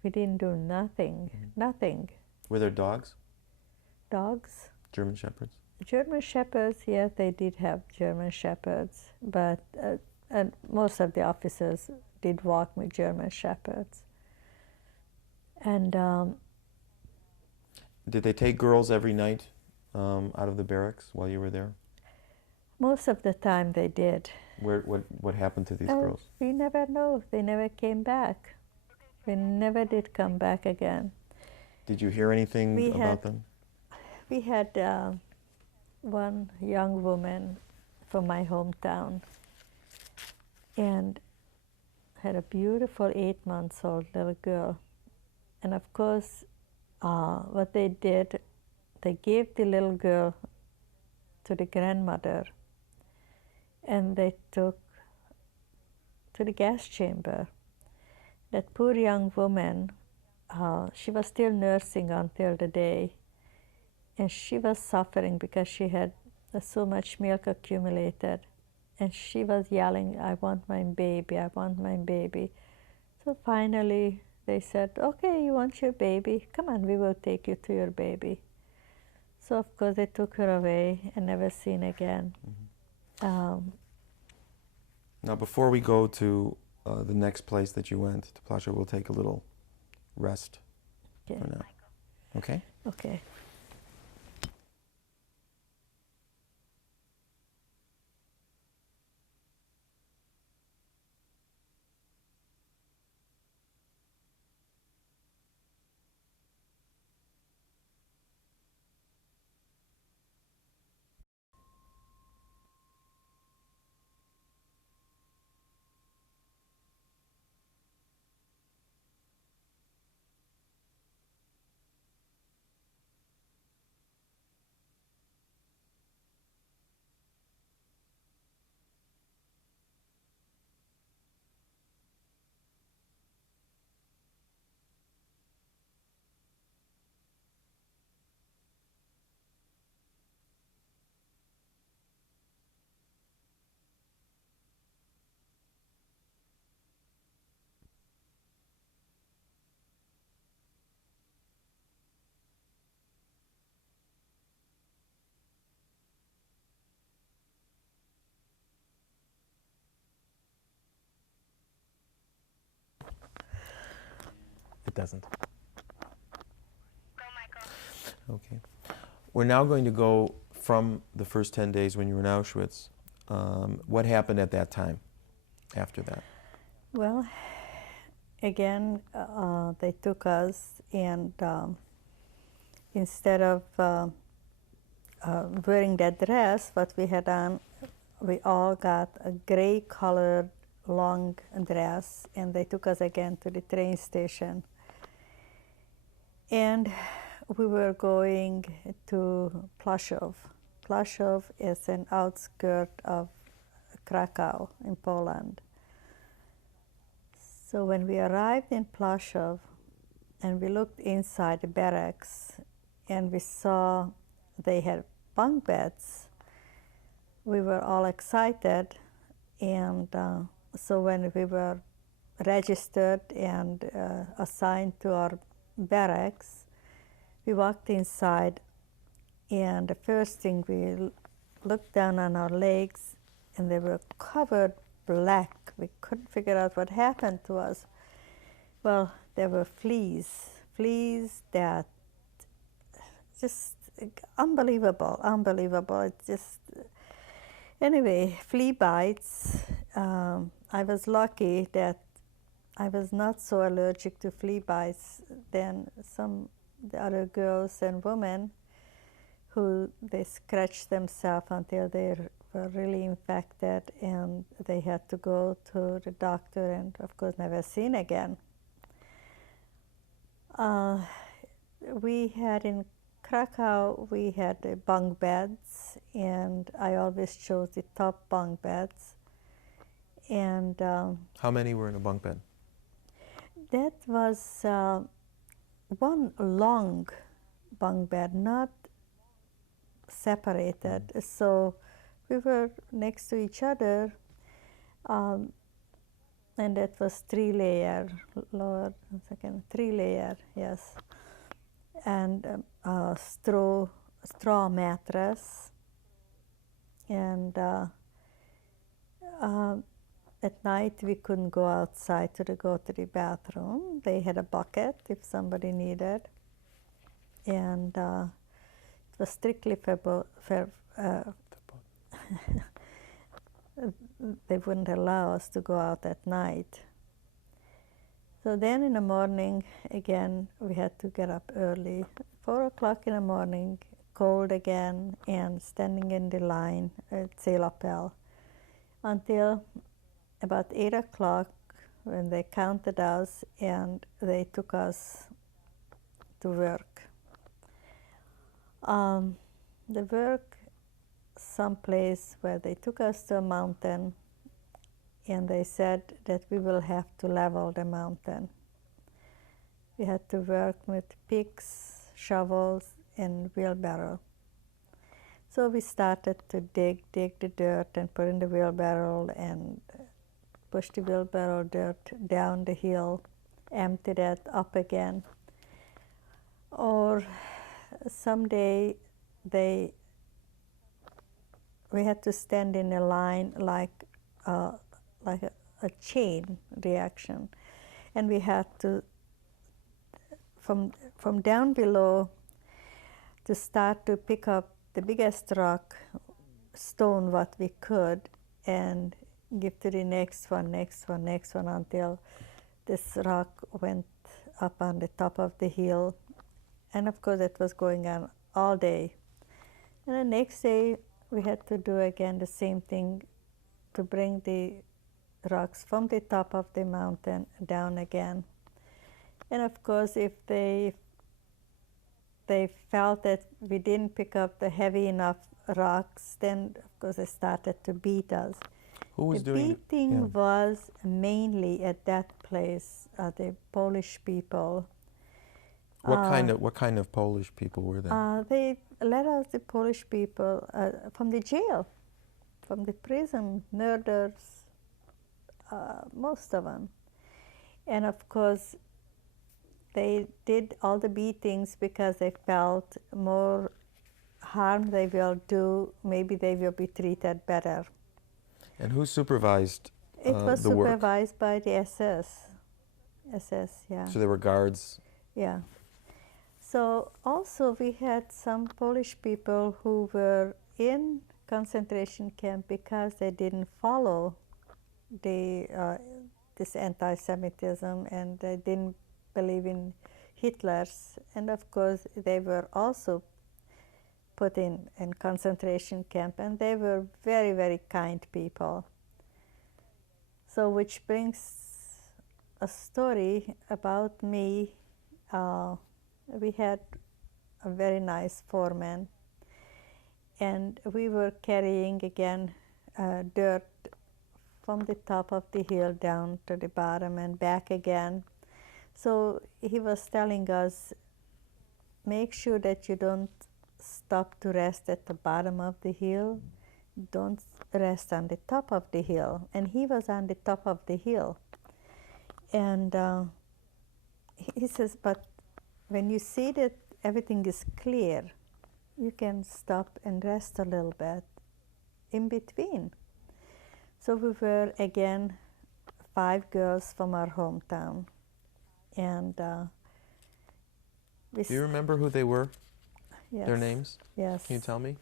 we didn't do nothing, nothing. Were there dogs? Dogs? German Shepherds? German Shepherds, yes, they did have German Shepherds, but and most of the officers did walk with German Shepherds. And did they take girls every night out of the barracks while you were there? most of the time they did. What happened to these girls? We never know. They never came back. They never did come back again. Did you hear anything about them? We had one young woman from my hometown, and had a beautiful 8-month-old little girl. And of course, what they did, they gave the little girl to the grandmother, and they took to the gas chamber. That poor young woman, she was still nursing until the day, and she was suffering because she had so much milk accumulated, and she was yelling, "I want my baby, I want my baby." So finally they said, "Okay, you want your baby? Come on, we will take you to your baby." So of course they took her away and never seen again. Now before we go to the next place that you went, to Plaszow, we'll take a little rest Okay. for now. Okay? Okay. It doesn't. Okay. We're now going to go from the first 10 days when you were in Auschwitz. What happened at that time, after that? Well, again, they took us, and instead of wearing that dress, what we had on, we all got a gray colored long dress, and they took us again to the train station. And we were going to Plaszow. Plaszow is an outskirt of Krakow in Poland. So when we arrived in Plaszow and we looked inside the barracks and we saw they had bunk beds, we were all excited. And so when we were registered and assigned to our barracks, we walked inside, and the first thing we looked down on our legs, and they were covered black. We couldn't figure out what happened to us. Well, there were fleas that just unbelievable. It's just, anyway, flea bites. I was lucky that I was not so allergic to flea bites than the other girls and women who they scratched themselves until they were really infected, and they had to go to the doctor and, of course, never seen again. We had in Krakow, we had bunk beds, and I always chose the top bunk beds. And how many were in a bunk bed? That was one long bunk bed, not separated. So we were next to each other, and that was 3-layer, lower, second, 3-layer, yes, and straw mattress, and at night we couldn't go outside to go to the bathroom. They had a bucket if somebody needed, and it was strictly they wouldn't allow us to go out at night. So then in the morning, again, we had to get up early. 4 o'clock in the morning, cold again, and standing in the line at Célapel until about 8 o'clock when they counted us and they took us to work. The work someplace where they took us to a mountain, and they said that we will have to level the mountain. We had to work with picks, shovels, and wheelbarrow. So we started to dig the dirt and put in the wheelbarrow and push the wheelbarrow dirt down the hill, empty that up again. Or someday we had to stand in a line like a chain reaction, and we had to from down below to start to pick up the biggest rock, stone what we could, and give to the next one until this rock went up on the top of the hill. And of course it was going on all day. And the next day we had to do again the same thing to bring the rocks from the top of the mountain down again. And of course if they felt that we didn't pick up the heavy enough rocks, then of course they started to beat us. Who was the doing it? beating was mainly at that place the Polish people. What kind of Polish people were they? They let us, the Polish people, from the jail, from the prison, murders, most of them. And of course, they did all the beatings because they felt more harm they will do, maybe they will be treated better. And who supervised It was the work? supervised by the SS. SS, yeah. So there were guards? Yeah. So also we had some Polish people who were in concentration camp because they didn't follow this anti-Semitism, and they didn't believe in Hitler's, and of course they were also put in concentration camp, and they were very, very kind people. So which brings a story about me. We had a very nice foreman, and we were carrying again dirt from the top of the hill down to the bottom and back again. So he was telling us, make sure that you don't stop to rest at the bottom of the hill. Don't rest on the top of the hill. And he was on the top of the hill. And he says, but when you see that everything is clear, you can stop and rest a little bit in between. So we were, again, 5 girls from our hometown. And Do you remember who they were? Yes. Their names? Yes. Can you tell me?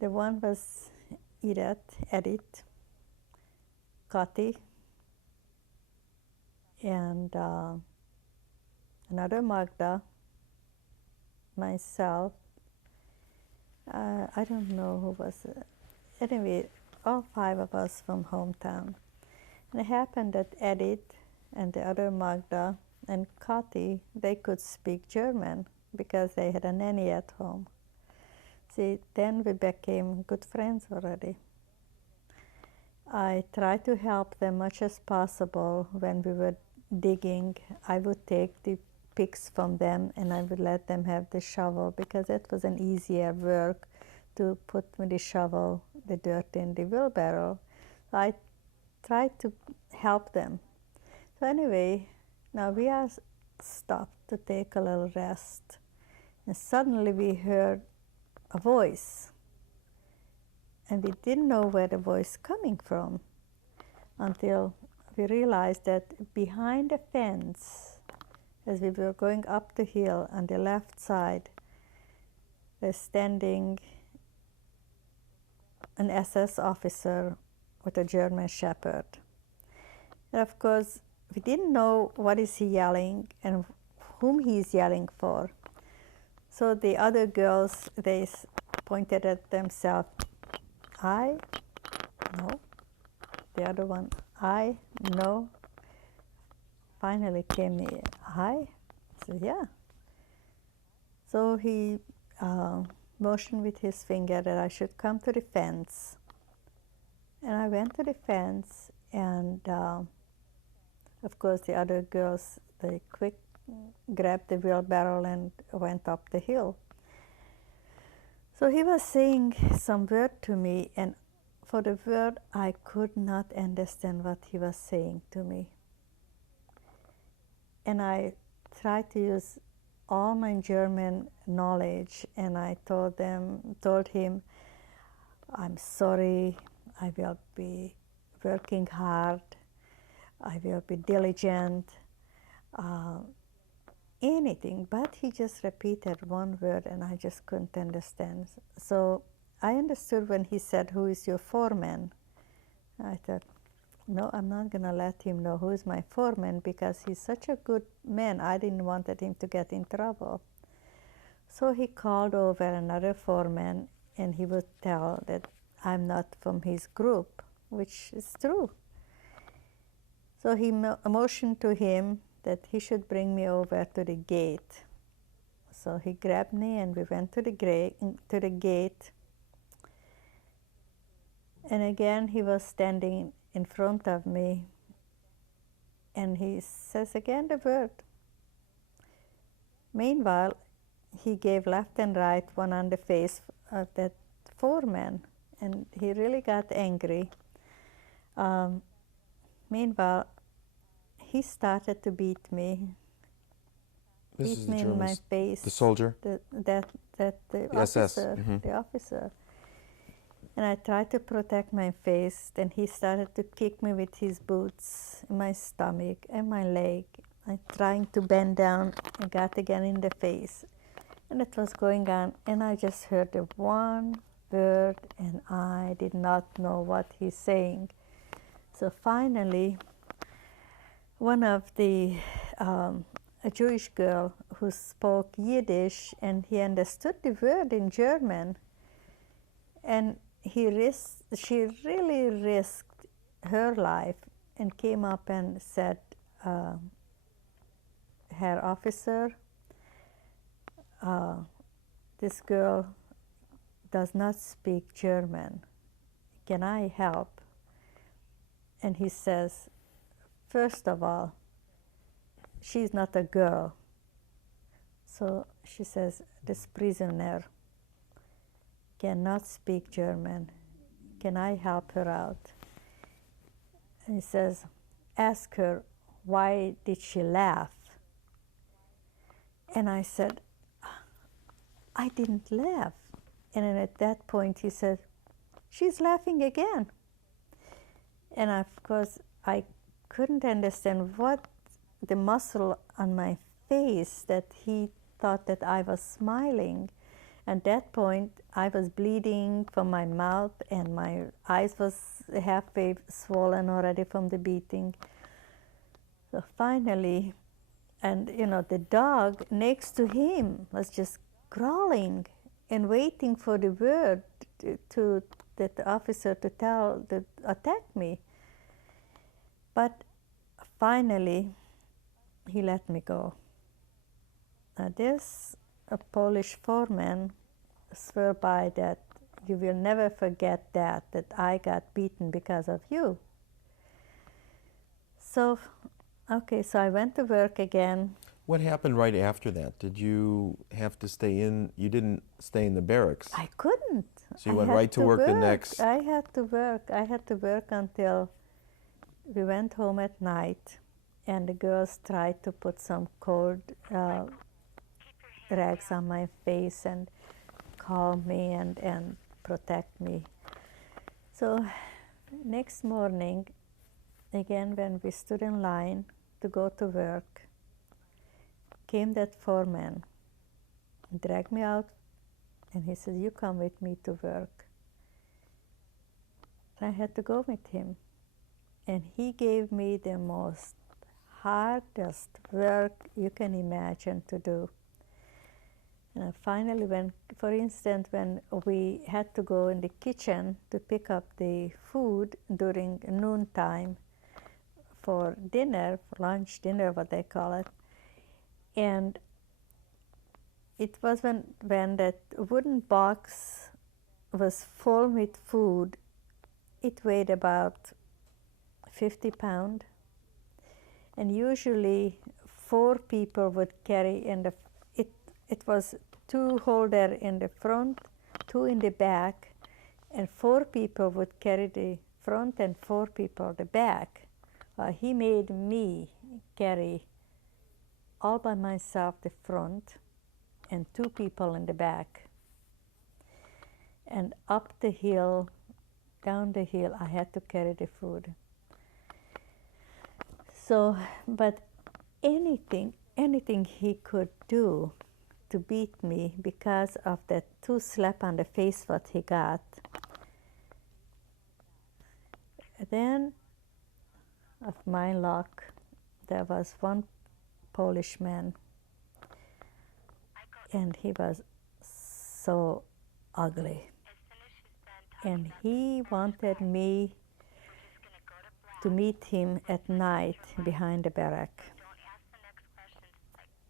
The one was Edith, Kati, and another Magda, myself. I don't know who was. Anyway, all 5 of us from hometown. And it happened that Edith and the other Magda and Kati, they could speak German because they had a nanny at home. See, then we became good friends already. I tried to help them much as possible when we were digging, I would take the picks from them and I would let them have the shovel because it was an easier work to put with the shovel the dirt in the wheelbarrow. So I tried to help them. So anyway, now we are stopped to take a little rest, and suddenly we heard a voice, and we didn't know where the voice coming from until we realized that behind the fence, as we were going up the hill on the left side, was standing an SS officer with a German Shepherd. And of course, we didn't know what is he yelling and whom he's yelling for. So the other girls, they pointed at themselves. I? No. The other one, I? No. Finally came the I? So yeah. So he motioned with his finger that I should come to the fence. And I went to the fence, and of course the other girls, they quick grabbed the wheelbarrow and went up the hill. So he was saying some word to me, and for the word I could not understand what he was saying to me. And I tried to use all my German knowledge, and I told him, I'm sorry, I will be working hard, I will be diligent, anything, but he just repeated one word and I just couldn't understand. So I understood when he said, who is your foreman? I thought, no, I'm not going to let him know who is my foreman because he's such a good man. I didn't want him to get in trouble. So he called over another foreman, and he would tell that I'm not from his group, which is true. So he motioned to him that he should bring me over to the gate. So he grabbed me and we went to the gate. And again he was standing in front of me, and he says again the word. Meanwhile, he gave left and right one on the face of that foreman, and he really got angry. Meanwhile, he started to beat me. This is beat the me in my face. The soldier? The SS. officer. Mm-hmm. The officer. And I tried to protect my face. Then he started to kick me with his boots in my stomach and my leg. I trying to bend down and got again in the face. And it was going on, and I just heard the one word, and I did not know what he's saying. So finally, one of a Jewish girl who spoke Yiddish, and he understood the word in German, and she really risked her life and came up and said, Herr Officer, this girl does not speak German. Can I help? And he says, first of all, she's not a girl. So she says, this prisoner cannot speak German. Can I help her out? And he says, ask her, why did she laugh? And I said, I didn't laugh. And then at that point he said, she's laughing again. And of course, I couldn't understand what the muscle on my face that he thought that I was smiling. At that point, I was bleeding from my mouth, and my eyes was halfway swollen already from the beating. So finally, and the dog next to him was just growling and waiting for the word to that the officer to attack me. But finally, he let me go. Now this a Polish foreman swear by that you will never forget that I got beaten because of you. So Okay, so I went to work again. What happened right after that? Did you have to stay in? You didn't stay in the barracks. I couldn't. So you I went had right to work the next. I had to work. I had to work until we went home at night, and the girls tried to put some cold rags on my face and calm me and protect me. So next morning, again, when we stood in line to go to work, came that foreman, dragged me out, and he said, "You come with me to work." I had to go with him. And he gave me the most hardest work you can imagine to do. And I finally, for instance, when we had to go in the kitchen to pick up the food during noontime for dinner, for lunch, dinner, what they call it, and it was when that wooden box was full with food. It weighed about 50 pounds, and usually 4 people would carry it was 2 holder in the front, 2 in the back, and 4 people would carry the front and 4 people the back. He made me carry all by myself the front and 2 people in the back. And up the hill, down the hill, I had to carry the food. So, but anything he could do to beat me because of that 2 slap on the face what he got. Then, of my luck, there was one Polish man, and he was so ugly. And he wanted me to meet him at night behind the barrack.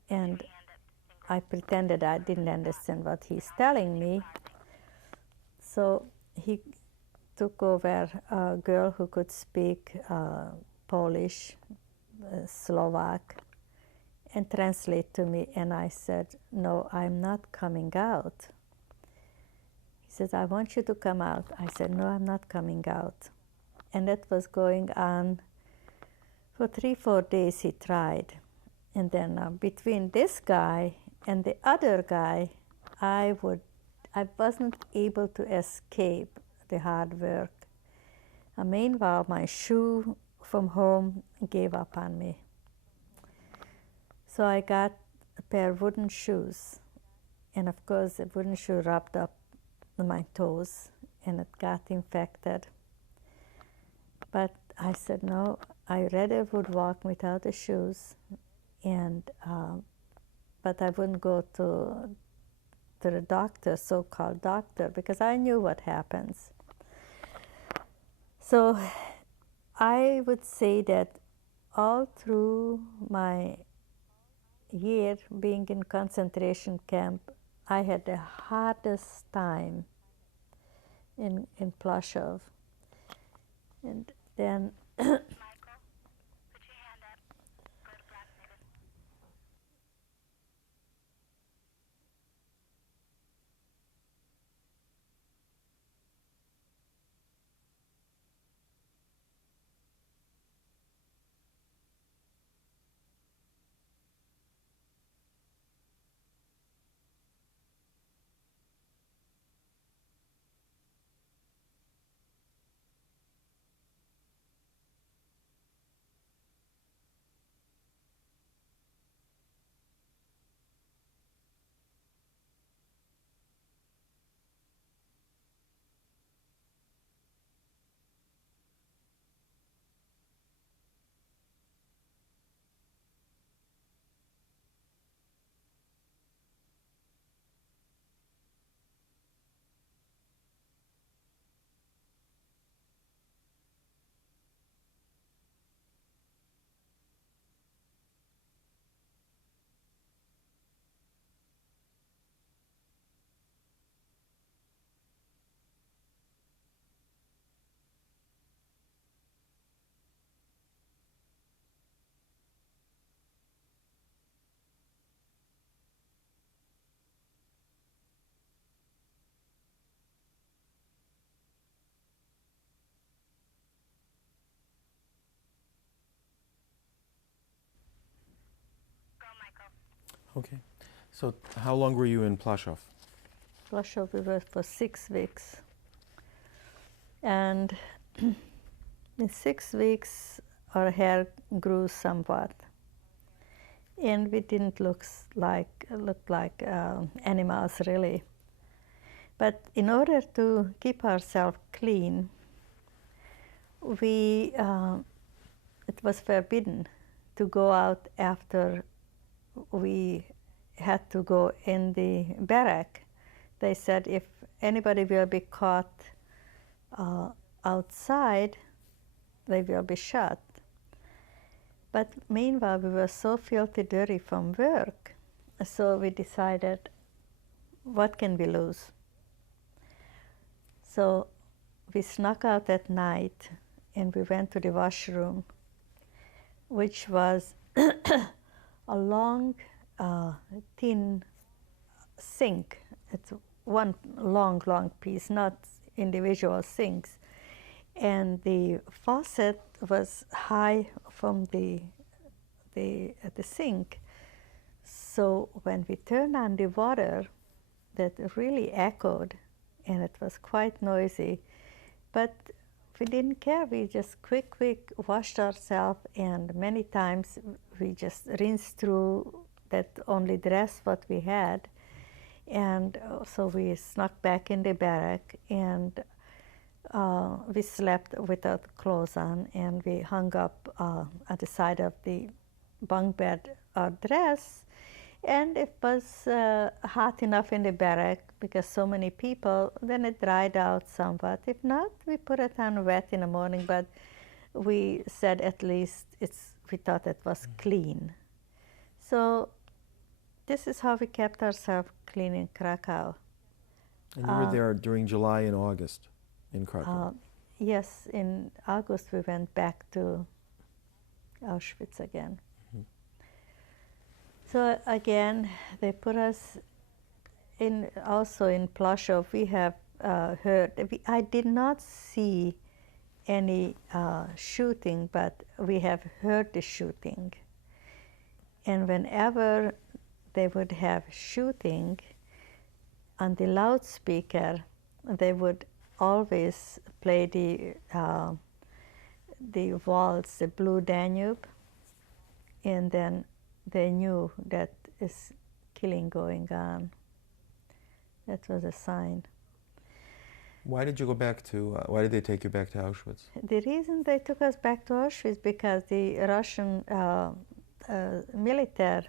And I pretended I didn't understand what he's telling me. So he took over a girl who could speak Polish, Slovak, and translate to me. And I said, "No, I'm not coming out." He says, "I want you to come out." I said, "No, I'm not coming out." And that was going on for 3-4 days. He tried. And then between this guy and the other guy, I wasn't able to escape the hard work. Meanwhile, my shoe from home gave up on me. So I got a pair of wooden shoes. And of course, the wooden shoe rubbed up my toes and it got infected. But I said, no, I rather would walk without the shoes, and but I wouldn't go to the doctor, so-called doctor, because I knew what happens. So I would say that all through my year being in concentration camp, I had the hardest time in Plaszow. And then Michael, put your hand up. Go to Black Megan. Okay. So how long were you in Plaszow? Plaszow we were for 6 weeks. And in 6 weeks, our hair grew somewhat. And we didn't look like animals, really. But in order to keep ourselves clean, it was forbidden to go out after we had to go in the barrack. They said if anybody will be caught outside, they will be shot. But meanwhile, we were so filthy dirty from work, so we decided, what can we lose? So we snuck out at night and we went to the washroom, which was a long, thin sink. It's one long, long piece, not individual sinks. And the faucet was high from the sink. So when we turned on the water, that really echoed, and it was quite noisy. But we didn't care. We just quick washed ourselves, and many times we just rinsed through that only dress what we had. And so we snuck back in the barrack, and we slept without clothes on, and we hung up at the side of the bunk bed our dress. And it was hot enough in the barrack because so many people, then it dried out somewhat. If not, we put it on wet in the morning, but we said at least we thought it was clean. So this is how we kept ourselves clean in Krakow. And you were there during July and August in Krakow? Yes, in August we went back to Auschwitz again. Mhm. So again, they put us also in Plaszow. We have heard, I did not see any shooting, but we have heard the shooting. And whenever they would have shooting, on the loudspeaker, they would always play the waltz, the Blue Danube, and then they knew that is killing going on. That was a sign. Why did you go back to, why did they take you back to Auschwitz? The reason they took us back to Auschwitz because the Russian military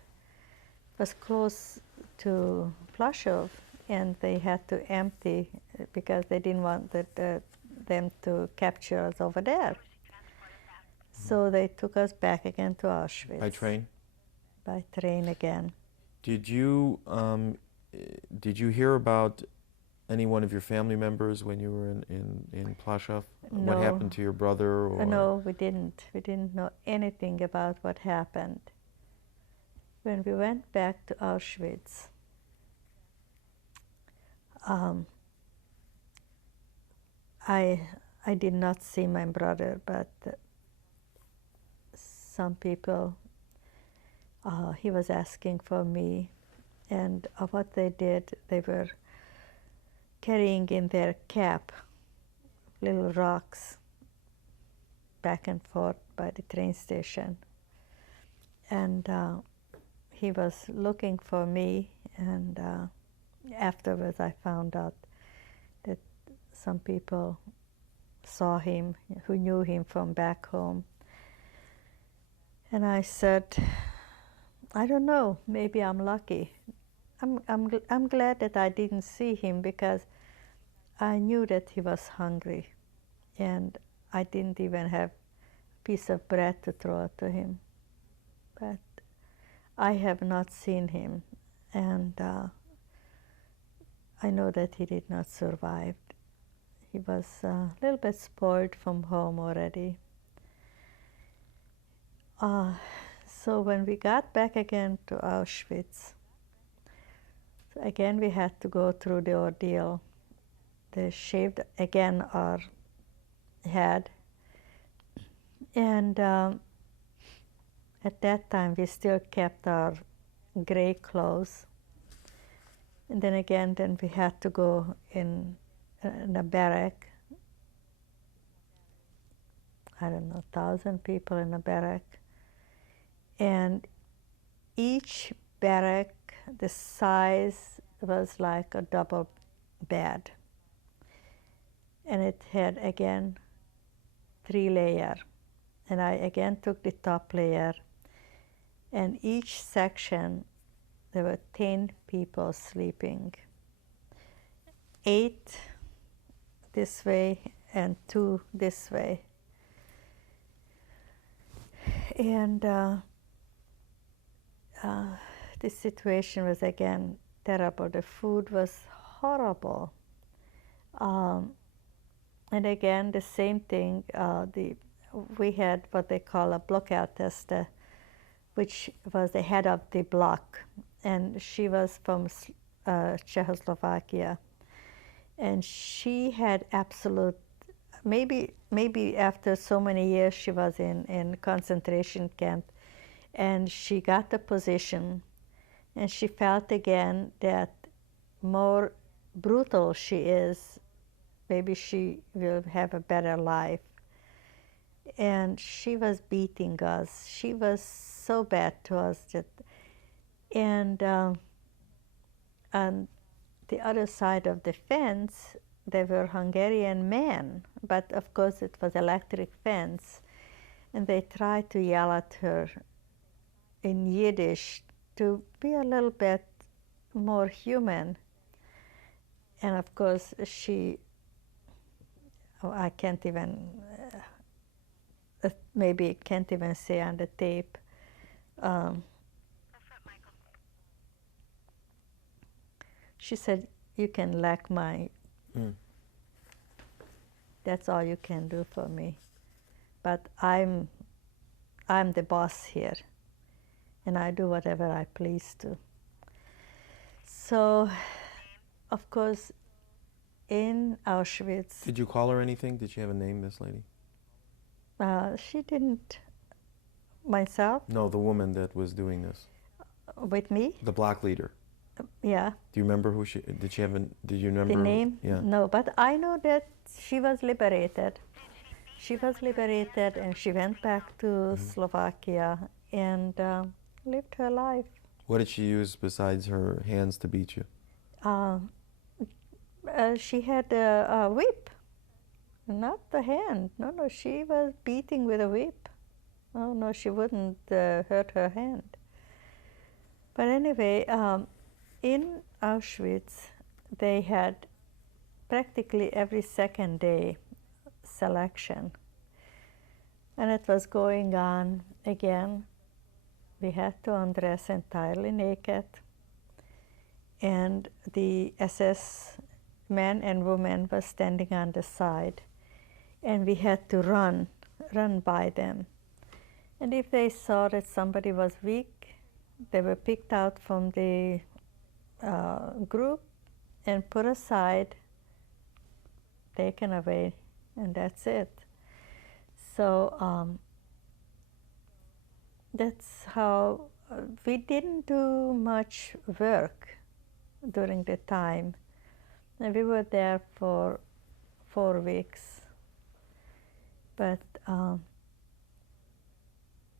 was close to Plaszow, and they had to empty because they didn't want them to capture us over there. So they took us back again to Auschwitz. By train? By train again. Did you hear about any one of your family members when you were in Plaszow? No. What happened to your brother? Or? No, we didn't. We didn't know anything about what happened. When we went back to Auschwitz, I did not see my brother, but some people, he was asking for me, and what they did, they were carrying in their cap little rocks back and forth by the train station. And he was looking for me, and afterwards I found out that some people saw him, who knew him from back home. And I said, I don't know, maybe I'm lucky. I'm glad that I didn't see him because I knew that he was hungry, and I didn't even have a piece of bread to throw to him. But I have not seen him, and I know that he did not survive. He was a little bit spoiled from home already. So when we got back again to Auschwitz, again we had to go through the ordeal. They shaved again our head, and at that time we still kept our gray clothes. And then again, then we had to go in a barrack. I don't know, 1,000 people in a barrack. And each barrack, the size was like a double bed. And it had, again, 3 layers. And I again took the top layer. And each section, there were 10 people sleeping. 8 this way and 2 this way. And this situation was again terrible. The food was horrible. And again, the same thing, we had what they call a blockout tester, which was the head of the block. And she was from Czechoslovakia. And she had absolute, maybe after so many years she was in concentration camp, and she got the position, and she felt again that more brutal she is, maybe she will have a better life. And she was beating us. She was so bad to us. And on the other side of the fence, there were Hungarian men, but of course it was electric fence. And they tried to yell at her in Yiddish to be a little bit more human. And of course she, I can't even, maybe can't even say on the tape. She said, "You can lack my, that's all you can do for me. But I'm the boss here, and I do whatever I please to." So, of course, in Auschwitz. Did you call her anything? Did she have a name, this lady? She didn't. Myself? No, the woman that was doing this. With me? The block leader. Yeah. Do you remember who she, did she have, did you remember? The name? Yeah. No, but I know that she was liberated. She was liberated and she went back to Slovakia and lived her life. What did she use besides her hands to beat you? She had a whip, not the hand. No, she was beating with a whip. Oh, no, she wouldn't hurt her hand. But anyway, in Auschwitz, they had practically every second day selection. And it was going on again. We had to undress entirely naked. And the SS men and women were standing on the side. And we had to run by them. And if they saw that somebody was weak, they were picked out from the group and put aside, taken away, and that's it. So that's how we didn't do much work during the time. And we were there for 4 weeks. But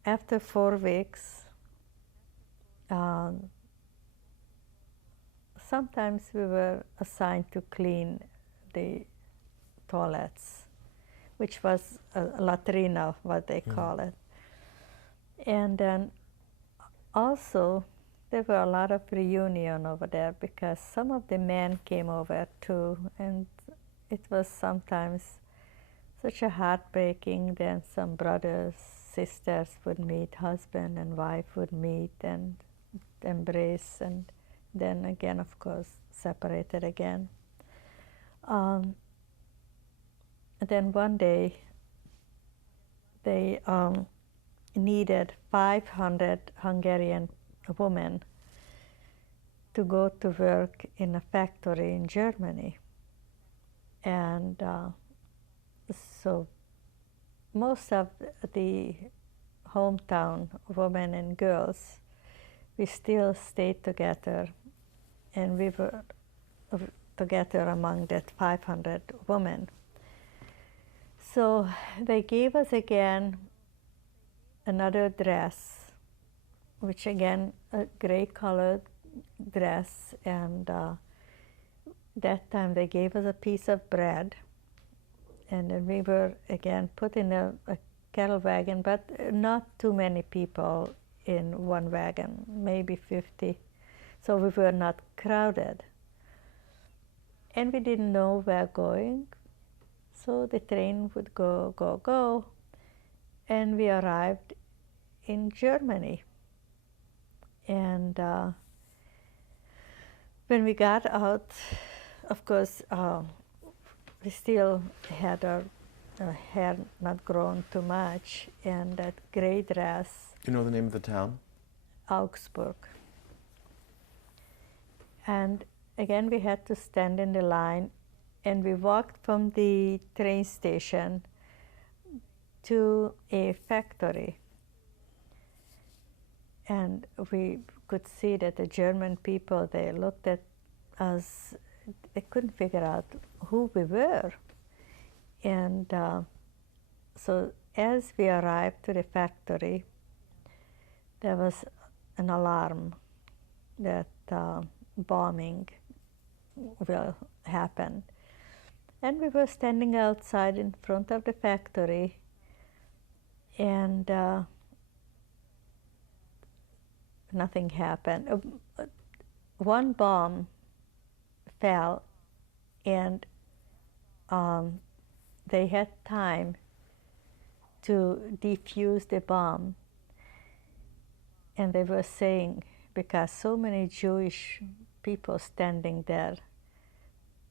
after 4 weeks, sometimes we were assigned to clean the toilets, which was a latrina, what they call it. And then also there were a lot of reunion over there because some of the men came over too, and it was sometimes such a heartbreaking. Then some brothers, sisters would meet, husband and wife would meet and embrace, and then again, of course, separated again. Then one day, they needed 500 Hungarian women to go to work in a factory in Germany. And so most of the hometown women and girls we still stayed together, and we were together among that 500 women. So they gave us again another dress, which again, a gray colored dress, and that time they gave us a piece of bread, and then we were again put in a cattle wagon, but not too many people in one wagon, maybe 50. So we were not crowded. And we didn't know where going, so the train would go, go, go, and we arrived in Germany. And when we got out, of course, we still had our hair not grown too much, and that gray dress. You know the name of the town? Augsburg. And again, we had to stand in the line, and we walked from the train station to a factory. And we could see that the German people, they looked at us, they couldn't figure out who we were. And so as we arrived to the factory, there was an alarm that bombing will happen. And we were standing outside in front of the factory, and nothing happened. One bomb fell, and they had time to defuse the bomb. And they were saying, because so many Jewish people standing there,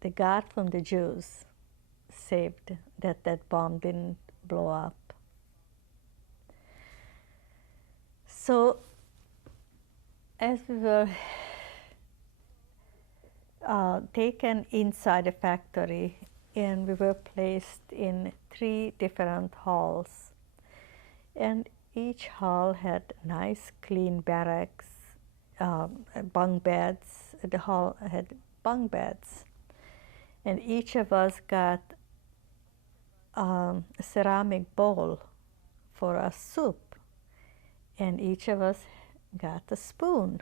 the God from the Jews saved that that bomb didn't blow up. So as we were taken inside the factory, and we were placed in 3 different halls, and each hall had nice clean barracks, bunk beds. The hall had bunk beds, and each of us got a ceramic bowl for our soup, and each of us got a spoon.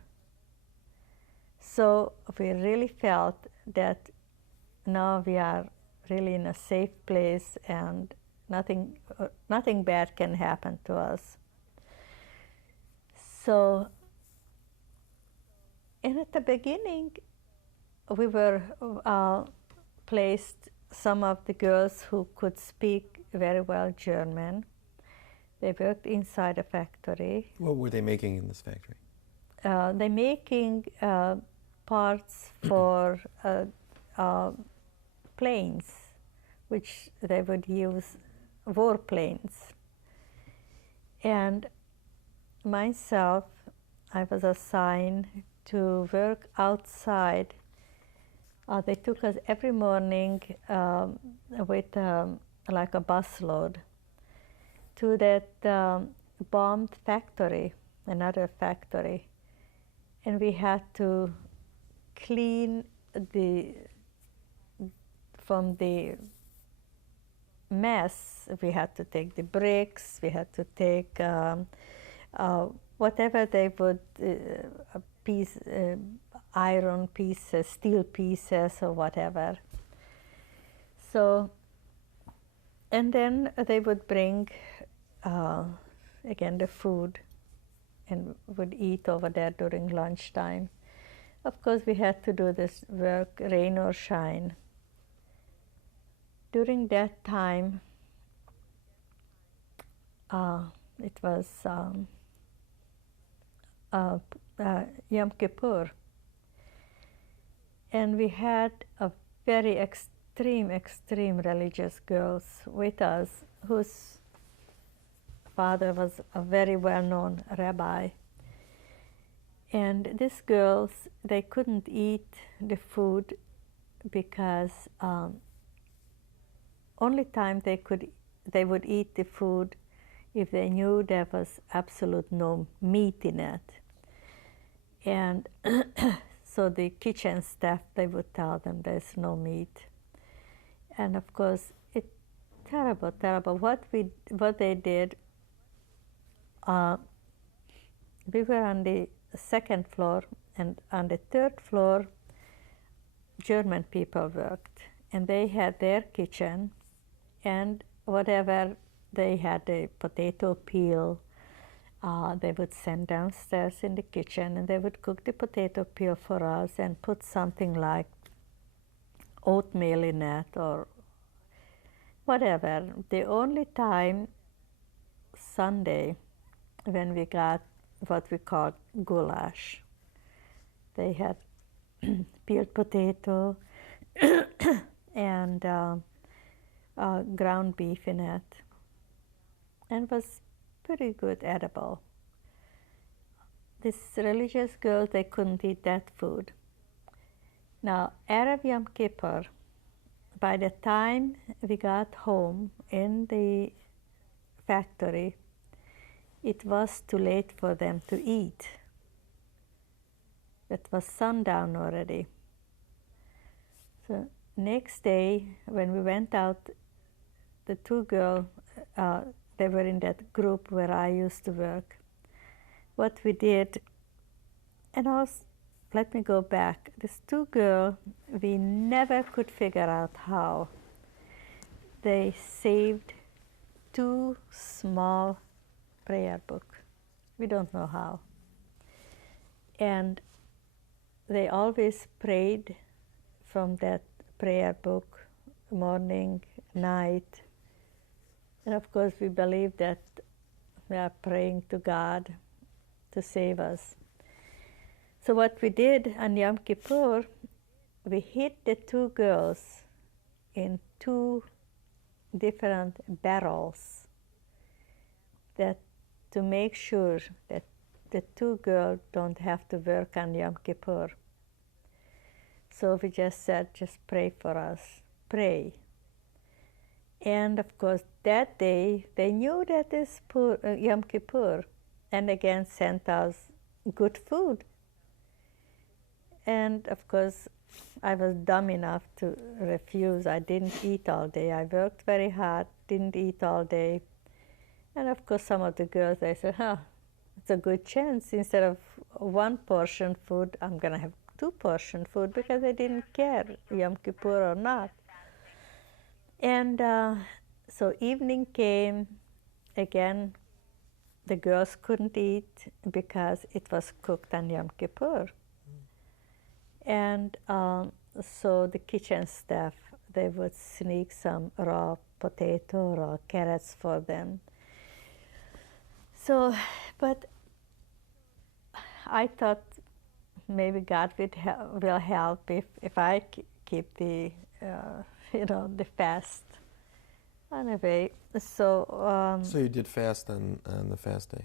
So we really felt that now we are really in a safe place, and nothing bad can happen to us. So, and at the beginning, we were placed, some of the girls who could speak very well German. They worked inside a factory. What were they making in this factory? They're making parts for planes, which they would use, warplanes. And myself, I was assigned to work outside. They took us every morning with like a busload to that bombed factory, another factory. And we had to clean from the mess. We had to take the bricks, we had to take whatever they would, iron pieces, steel pieces, or whatever. So, and then they would bring again the food, and would eat over there during lunchtime. Of course, we had to do this work, rain or shine. During that time, it was Yom Kippur, and we had a very extreme religious girls with us, whose father was a very well-known rabbi. And these girls, they couldn't eat the food because only time they would eat the food if they knew there was absolute no meat in it. And so the kitchen staff, they would tell them there's no meat. And of course, it's terrible, terrible. What they did, we were on the second floor, and on the third floor, German people worked. And they had their kitchen, and whatever they had, a potato peel, they would send downstairs in the kitchen, and they would cook the potato peel for us and put something like oatmeal in it or whatever. The only time, Sunday, when we got what we called goulash, they had peeled potato and ground beef in it, and was pretty good edible. These religious girls, they couldn't eat that food. Now, Arab Yom Kippur, by the time we got home in the factory, it was too late for them to eat. It was sundown already. So next day, when we went out, the two girls, they were in that group where I used to work. What we did, and also, let me go back. These two girls, we never could figure out how. They saved 2 small prayer books. We don't know how. And they always prayed from that prayer book, morning, night. And of course, we believe that we are praying to God to save us. So what we did on Yom Kippur, we hid the 2 girls in 2 different barrels, that to make sure that the 2 girls don't have to work on Yom Kippur. So we just said, just pray for us, pray. And of course, that day, they knew that it's Yom Kippur, and again sent us good food. And of course, I was dumb enough to refuse. I didn't eat all day. I worked very hard, didn't eat all day. And of course, some of the girls, they said, it's a good chance. Instead of 1 portion food, I'm going to have 2 portion food, because they didn't care, Yom Kippur or not. And so evening came, again, the girls couldn't eat because it was cooked on Yom Kippur. And so the kitchen staff, they would sneak some raw potato, raw carrots for them. So, but I thought maybe God will help if I keep the, the fast. Anyway, so... so you did fast on the fast day,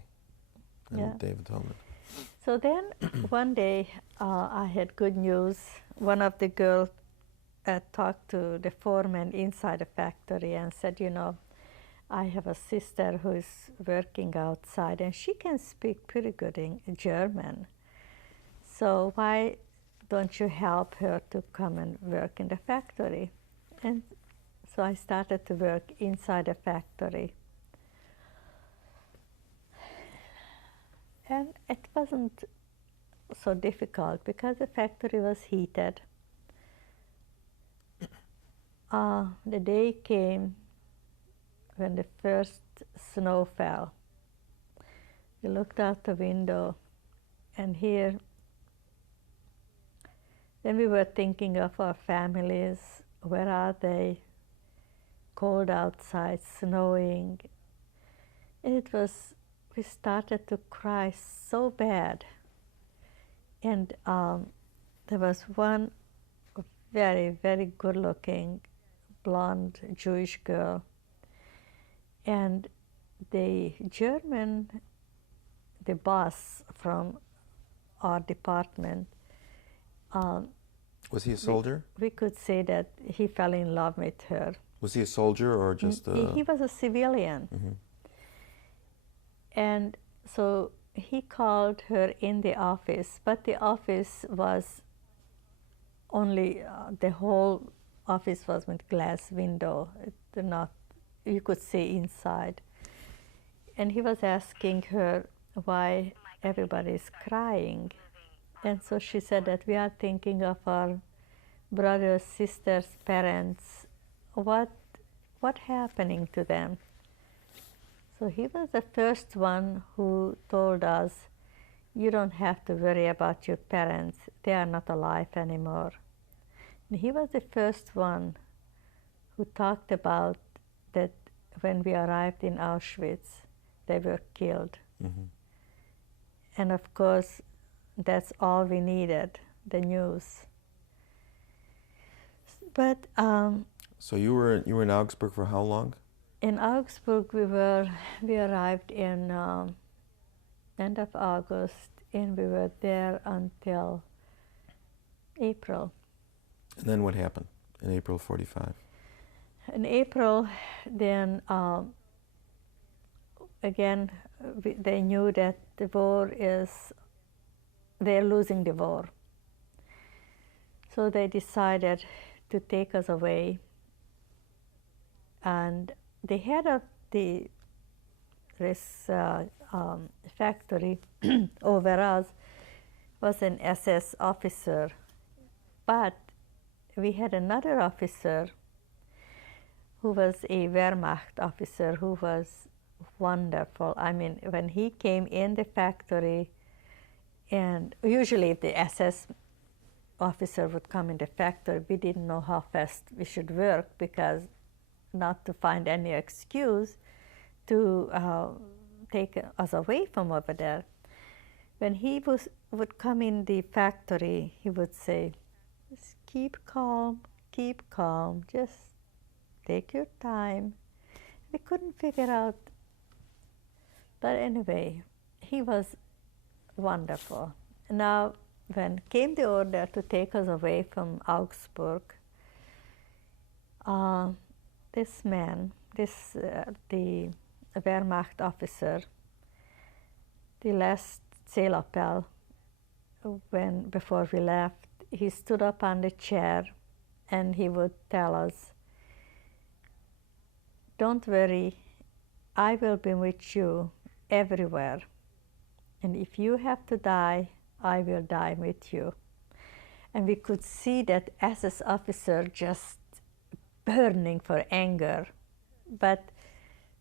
on Day of Atonement. So then one day I had good news. One of the girls talked to the foreman inside the factory and said, I have a sister who is working outside, and she can speak pretty good in German. So why don't you help her to come and work in the factory? And so I started to work inside the factory. And it wasn't so difficult because the factory was heated. The day came when the first snow fell. We looked out the window, and here, then we were thinking of our families. Where are they? Cold outside, snowing. And we started to cry so bad. And there was one very, very good-looking, blonde Jewish girl. And the boss from our department, was he a soldier? We could say that he fell in love with her. Was he a soldier or just a... He was a civilian. Mm-hmm. And so he called her in the office, but the office was only, the whole office was with glass window. Not, you could see inside. And he was asking her why everybody is crying. And so she said that we are thinking of our brothers, sisters, parents. What happening to them? So he was the first one who told us, you don't have to worry about your parents. They are not alive anymore. And he was the first one who talked about that when we arrived in Auschwitz, they were killed. Mm-hmm. And of course, that's all we needed, the news. But So you were in Augsburg for how long? in Augsburg, we arrived in end of August, and we were there until April. And then what happened in April '45? In April, then again, they knew that the war they're losing the war. So they decided to take us away. And the head of this factory over us was an SS officer. But we had another officer who was a Wehrmacht officer who was wonderful. I mean, when he came in the factory, and usually if the SS officer would come in the factory, we didn't know how fast we should work, because not to find any excuse to take us away from over there. When he would come in the factory, he would say, just keep calm, just take your time. We couldn't figure out, but anyway, he was wonderful. Now, when came the order to take us away from Augsburg, this man, the Wehrmacht officer, the last Zählappell, before we left, he stood up on the chair and he would tell us, don't worry, I will be with you everywhere. And if you have to die, I will die with you. And we could see that SS officer just burning for anger. But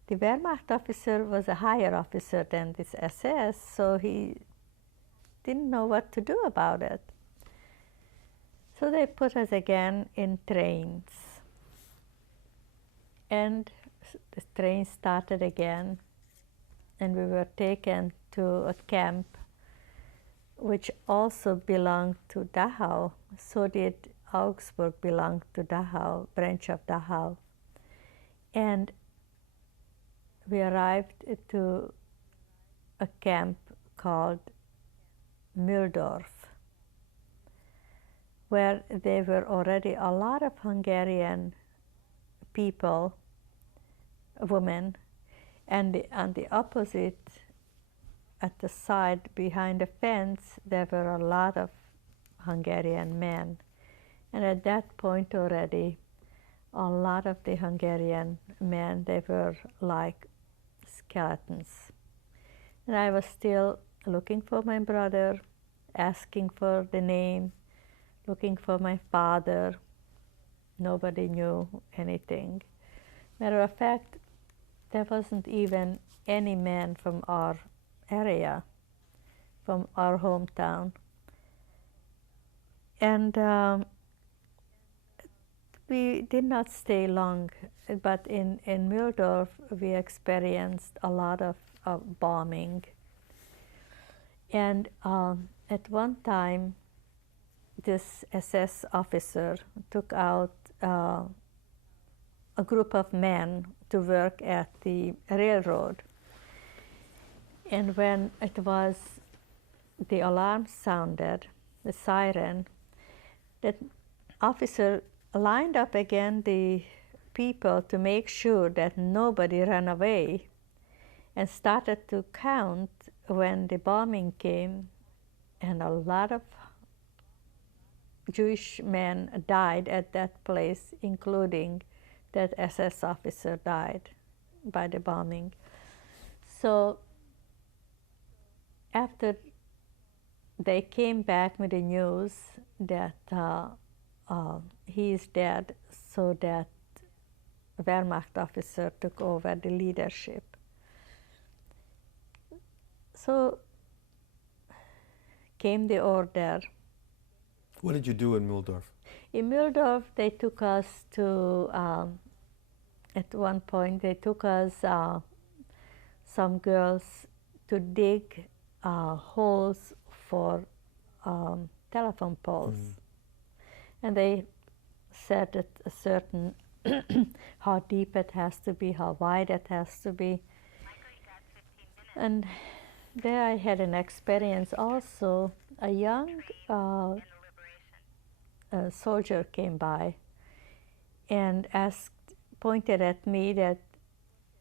the Wehrmacht officer was a higher officer than this SS, so he didn't know what to do about it. So they put us again in trains. And the train started again, and we were taken to a camp which also belonged to Dachau. So did Augsburg belong to Dachau, branch of Dachau. And we arrived to a camp called Mühldorf, where there were already a lot of Hungarian people, women, and on the opposite, at the side behind the fence, there were a lot of Hungarian men. And at that point already, a lot of the Hungarian men, they were like skeletons. And I was still looking for my brother, asking for the name, looking for my father. Nobody knew anything. Matter of fact, there wasn't even any man from our area, from our hometown. And we did not stay long, but in Mühldorf we experienced a lot of bombing. And at one time, this SS officer took out a group of men to work at the railroad. And when it was, the alarm sounded, the siren, that officer lined up again the people to make sure that nobody ran away, and started to count when the bombing came, and a lot of Jewish men died at that place, including that SS officer died by the bombing. So after they came back with the news that he is dead, so that Wehrmacht officer took over the leadership. So came the order. What did you do in Mühldorf? In Mühldorf, they took us to, at one point, they took us, some girls, to dig holes for telephone poles. And they set it a certain, how deep it has to be, how wide it has to be. And there I had an experience also. A young soldier came by and pointed at me that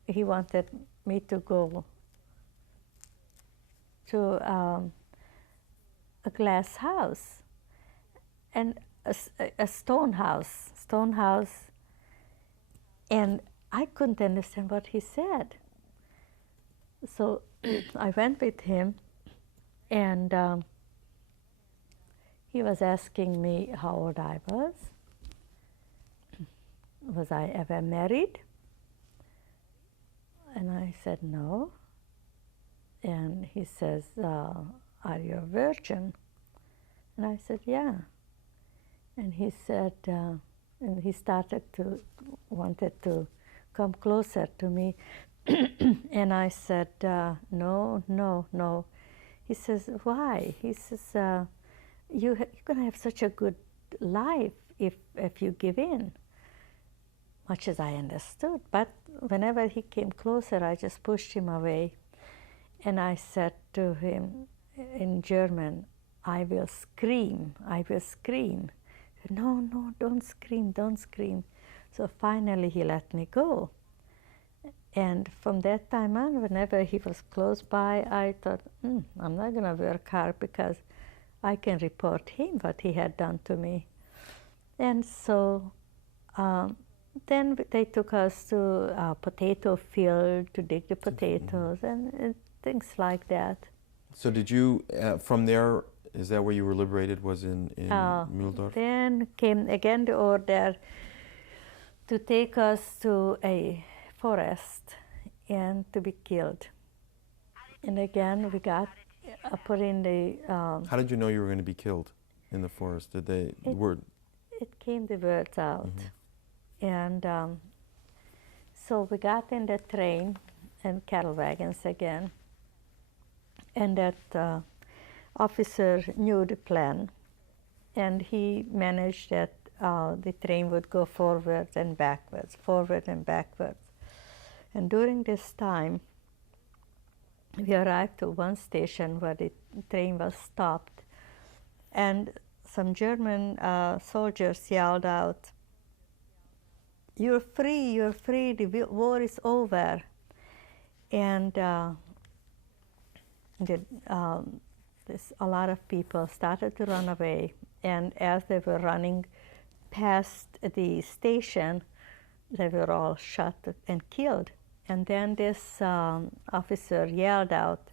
he wanted me to go to a glass house and a stone house, and I couldn't understand what he said. So I went with him, and he was asking me how old I was I ever married? And I said no. And he says, are you a virgin? And I said, yeah. And he said, and he wanted to come closer to me. And I said, no. He says, why? He says, you're going to have such a good life if you give in, much as I understood. But whenever he came closer, I just pushed him away. And I said to him in German, I will scream. He said, no, don't scream. So finally he let me go. And from that time on, whenever he was close by, I thought, I'm not going to work hard because I can report him what he had done to me. And so then they took us to a potato field to dig the potatoes and things like that. So did you, from there, is that where you were liberated, was in Mühldorf? Then came again the order to take us to a forest and to be killed. And again, we got put in the... How did you know you were going to be killed in the forest? Did they... It came the words out. And so we got in the train and cattle wagons again. And that officer knew the plan. And he managed that the train would go forward and backwards. And during this time, we arrived to one station where the train was stopped, and some German soldiers yelled out, you're free, the war is over. And a lot of people started to run away, and as they were running past the station, they were all shot and killed. And then this officer yelled out,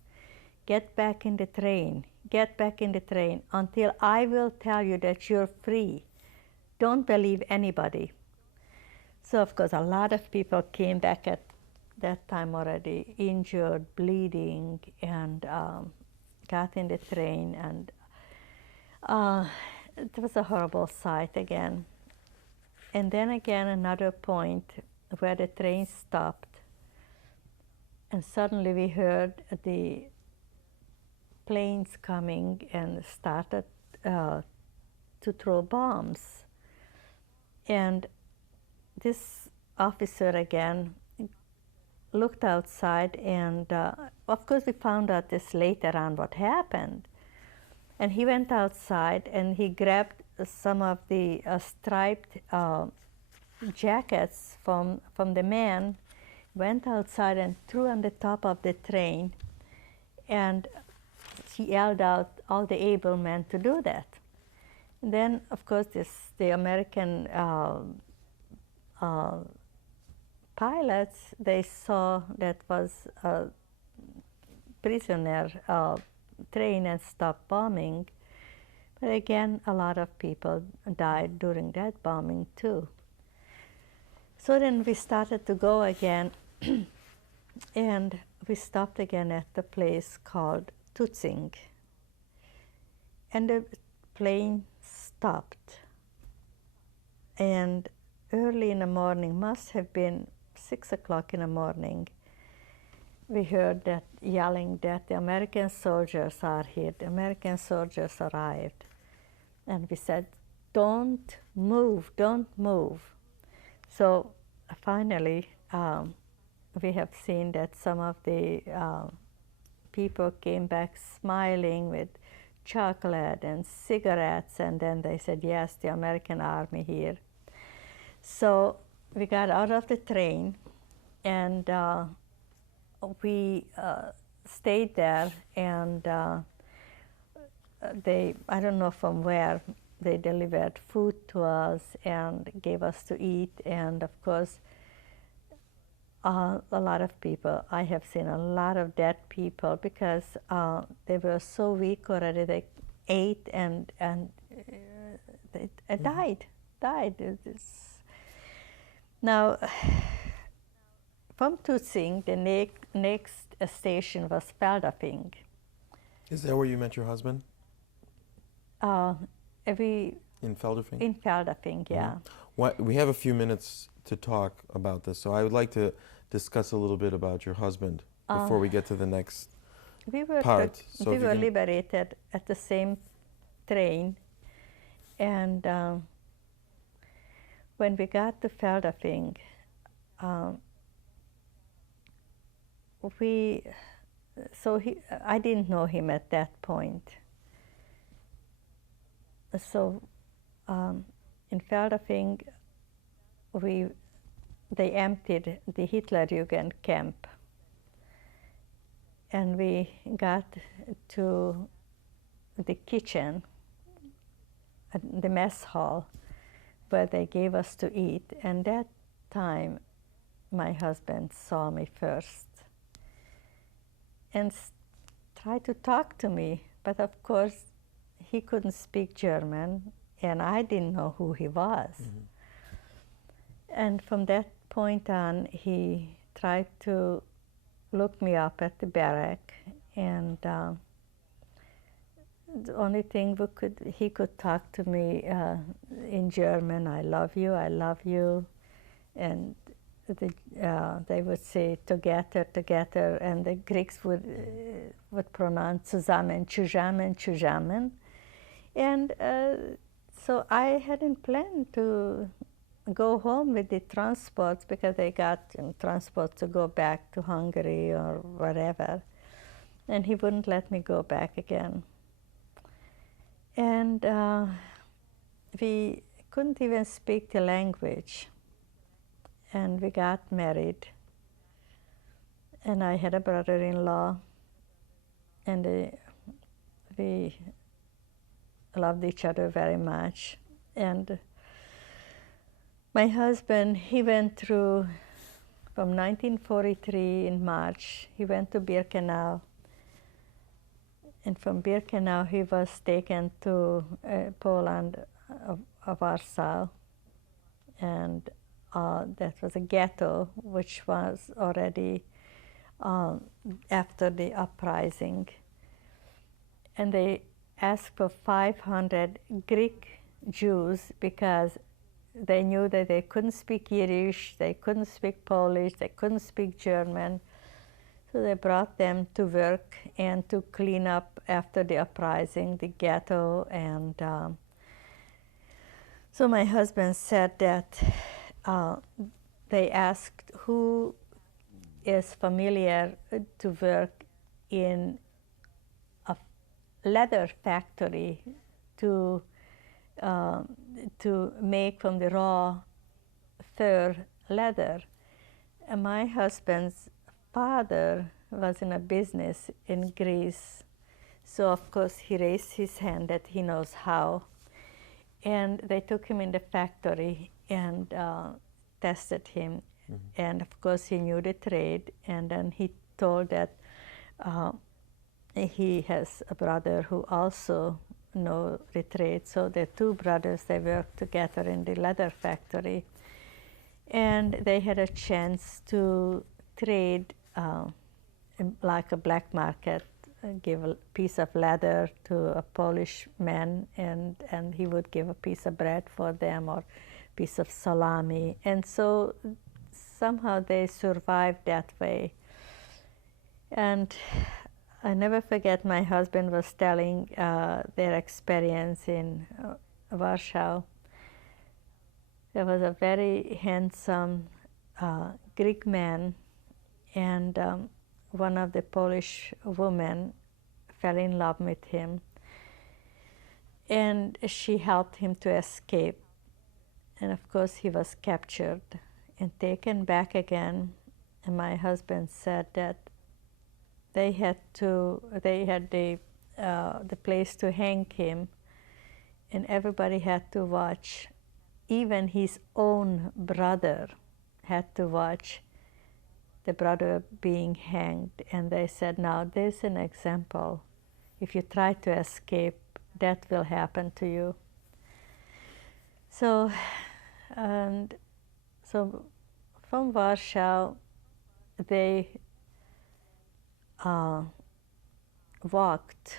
get back in the train, until I will tell you that you're free. Don't believe anybody. So of course a lot of people came back at that time already injured, bleeding, and got in the train, and it was a horrible sight again. And then again another point where the train stopped, and suddenly we heard the planes coming and started to throw bombs. And this officer again looked outside, and of course we found out this later on what happened. And he went outside and he grabbed some of the striped jackets from the man, went outside and threw on the top of the train. And she yelled out all the able men to do that. And then, of course, the American pilots, they saw that was a prisoner train and stopped bombing. But again, a lot of people died during that bombing too. So then we started to go again, and we stopped again at the place called Tutzing. And the plane stopped. And early in the morning, must have been 6 o'clock in the morning, we heard that yelling that the American soldiers are here, the American soldiers arrived. And we said, don't move, don't move. So finally, we have seen that some of the people came back smiling with chocolate and cigarettes, and then they said, yes, the American army here. So we got out of the train, and we stayed there, and I don't know from where, they delivered food to us and gave us to eat, and of course, a lot of people, I have seen a lot of dead people because they were so weak already, they ate and they died. Now, from Tutzing, the next station was Feldafing. Is that where you met your husband? In Feldafing? In Feldafing, yeah. We have a few minutes to talk about this, so I would like to discuss a little bit about your husband before we get to the next part. We were liberated at the same train, and when we got to Feldafing, I didn't know him at that point. So in Feldafing, they emptied the Hitlerjugend camp, and we got to the kitchen, the mess hall, where they gave us to eat. And that time, my husband saw me first and tried to talk to me, but of course, he couldn't speak German, and I didn't know who he was. And from that point on, he tried to look me up at the barrack, and the only thing he could talk to me in German, I love you, and they would say together, and the Greeks would pronounce zusammen. And so I hadn't planned to go home with the transports because they got transports to go back to Hungary or wherever. And he wouldn't let me go back again. And we couldn't even speak the language. And we got married. And I had a brother-in-law. And we loved each other very much. And my husband, he went through, from 1943 in March, he went to Birkenau. And from Birkenau, he was taken to Poland, Warsaw. And that was a ghetto, which was already after the uprising. And they asked for 500 Greek Jews because they knew that they couldn't speak Yiddish, they couldn't speak Polish, they couldn't speak German. So they brought them to work and to clean up after the uprising, the ghetto. And so my husband said that they asked who is familiar to work in a leather factory to make from the raw fur leather. And my husband's father was in a business in Greece. So of course he raised his hand that he knows how. And they took him in the factory and tested him. And of course he knew the trade, and then he told that he has a brother who also know the trade. So the two brothers, they worked together in the leather factory, and they had a chance to trade like a black market, give a piece of leather to a Polish man, and he would give a piece of bread for them or piece of salami. And so somehow they survived that way. And I never forget, my husband was telling their experience in Warsaw. There was a very handsome Greek man, and one of the Polish women fell in love with him, and she helped him to escape. And of course he was captured and taken back again. And my husband said that they had the place to hang him, and everybody had to watch. Even his own brother had to watch the brother being hanged. And they said, now there's an example. If you try to escape, that will happen to you. So, from Warsaw, they walked.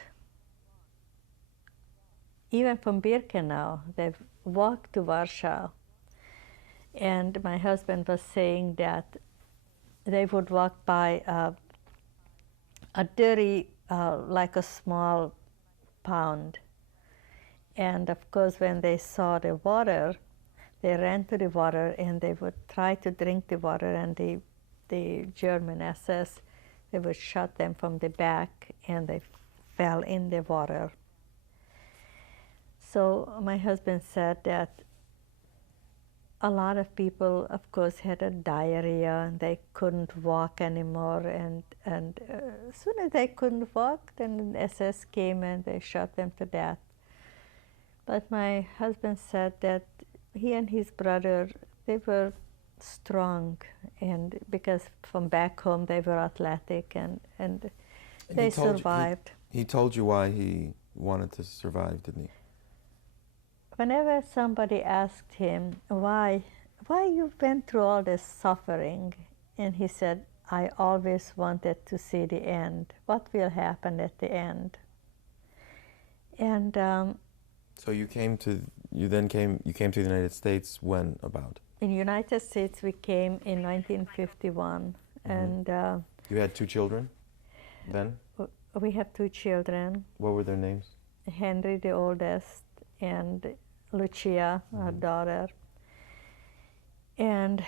Even from Birkenau, they walked to Warsaw. And my husband was saying that they would walk by a dirty, like a small pond. And of course, when they saw the water, they ran to the water and they would try to drink the water, and the German SS, they would shot them from the back and they fell in the water. So my husband said that a lot of people, of course, had a diarrhea and they couldn't walk anymore. And as soon as they couldn't walk, then the SS came and they shot them to death. But my husband said that he and his brother, they were strong, and because from back home they were athletic, and they survived. He told you why he wanted to survive, didn't he? Whenever somebody asked him, why you went through all this suffering, and he said, I always wanted to see the end. What will happen at the end? And so you came to the United States when about? In the United States we came in 1951, and you had 2 children then? We have 2 children. What were their names? Henry, the oldest, and Lucia, our daughter. And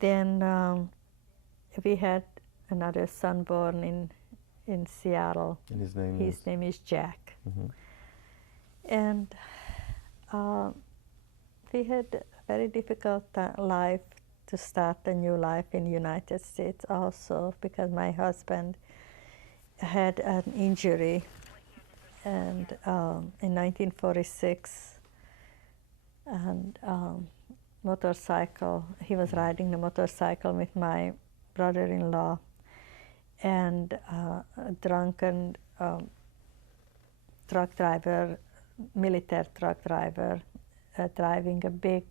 then we had another son born in Seattle. And his name His name is Jack. And we had a very difficult life to start a new life in the United States also, because my husband had an injury, and in 1946, and motorcycle, he was riding the motorcycle with my brother-in-law, and a drunken truck driver, military truck driver, driving a big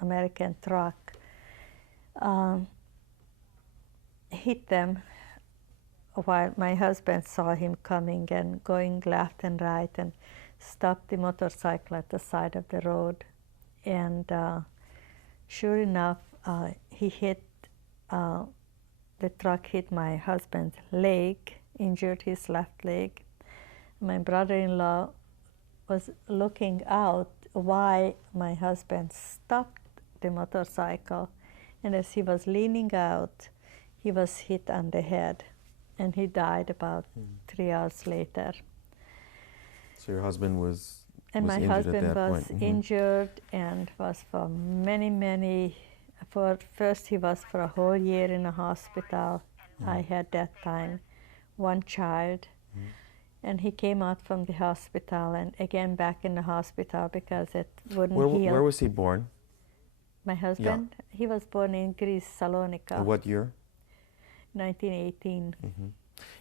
American truck, hit them while my husband saw him coming and going left and right, and stopped the motorcycle at the side of the road. And sure enough, the truck hit my husband's leg, injured his left leg. My brother-in-law was looking out why my husband stopped the motorcycle, and as he was leaning out, he was hit on the head, and he died about 3 hours later. So your husband was And my injured husband at that was point. injured and was for many, he was for a whole year in a hospital. I had that time one child, and he came out from the hospital and again back in the hospital because it wouldn't heal. Where was he born? My husband, he was born in Greece, Salonika, What year? 1918.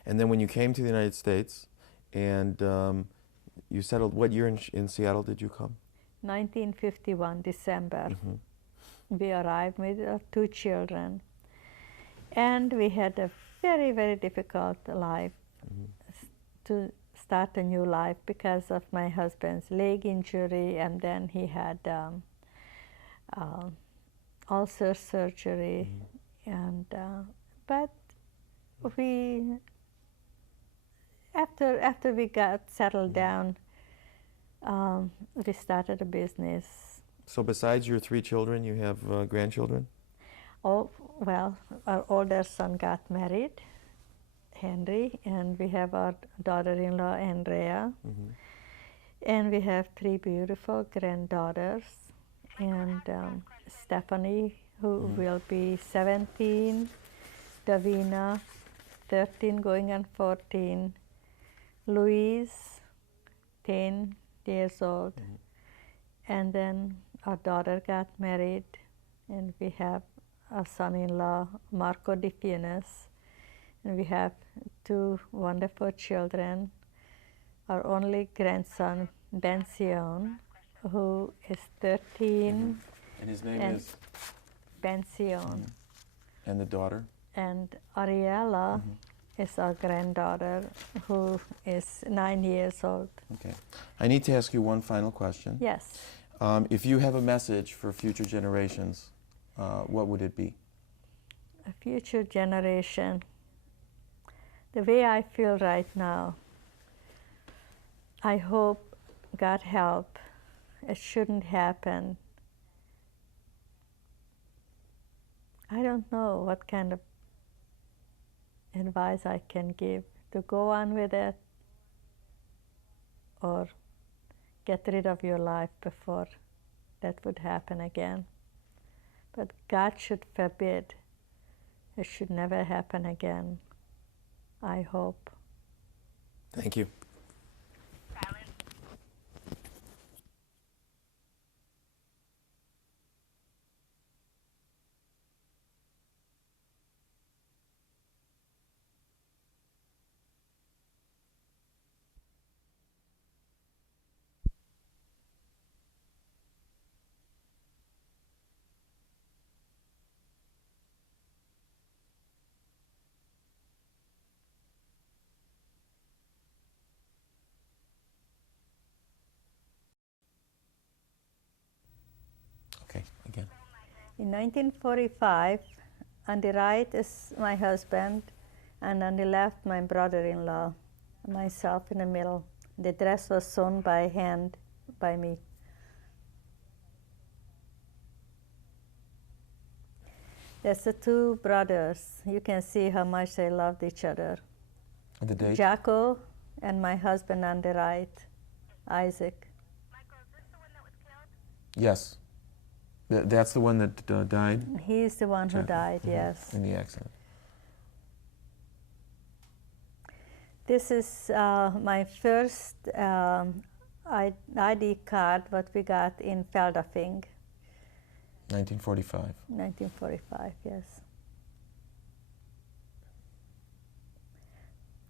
And then when you came to the United States and you settled, what year in Seattle did you come? 1951, December. We arrived with our 2 children. And we had a very, very difficult life to start a new life because of my husband's leg injury, and then he had ulcer surgery. And but we, after we got settled down, we started a business. So besides your 3 children, you have grandchildren? Oh, well, our older son got married, Henry, and we have our daughter-in-law, Andrea. And we have 3 beautiful granddaughters, and Stephanie, who will be 17, Davina, 13 going on 14, Louise, 10 years old, and then our daughter got married, and we have a son-in-law, Marco Di Funes, and we have 2 wonderful children. Our only grandson, Ben Sion, who is 13. And his name and is? Ben Sion. And the daughter? And Ariella is our granddaughter, who is 9 years old. Okay. I need to ask you one final question. Yes. If you have a message for future generations, what would it be? A future generation. The way I feel right now, I hope, God help, it shouldn't happen. I don't know what kind of advice I can give, to go on with it or get rid of your life before that would happen again. But God should forbid. It should never happen again, I hope. Thank you. Okay, again. In 1945, on the right is my husband, and on the left my brother-in-law, myself in the middle. The dress was sewn by hand by me. That's the 2 brothers. You can see how much they loved each other. And the date? Jaco and my husband on the right, Isaac. Michael, is this the one that was killed? Yes. That's the one that died? He's the one who died, yes. In the accident. This is my first ID card, what we got in Feldafing. 1945. 1945, yes.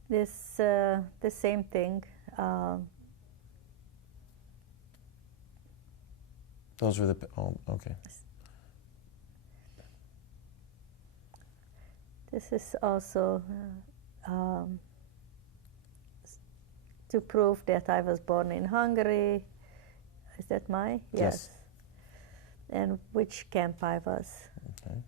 This, the same thing. Those were the, oh, okay. This is also to prove that I was born in Hungary. Is that my? Yes. And which camp I was. Okay.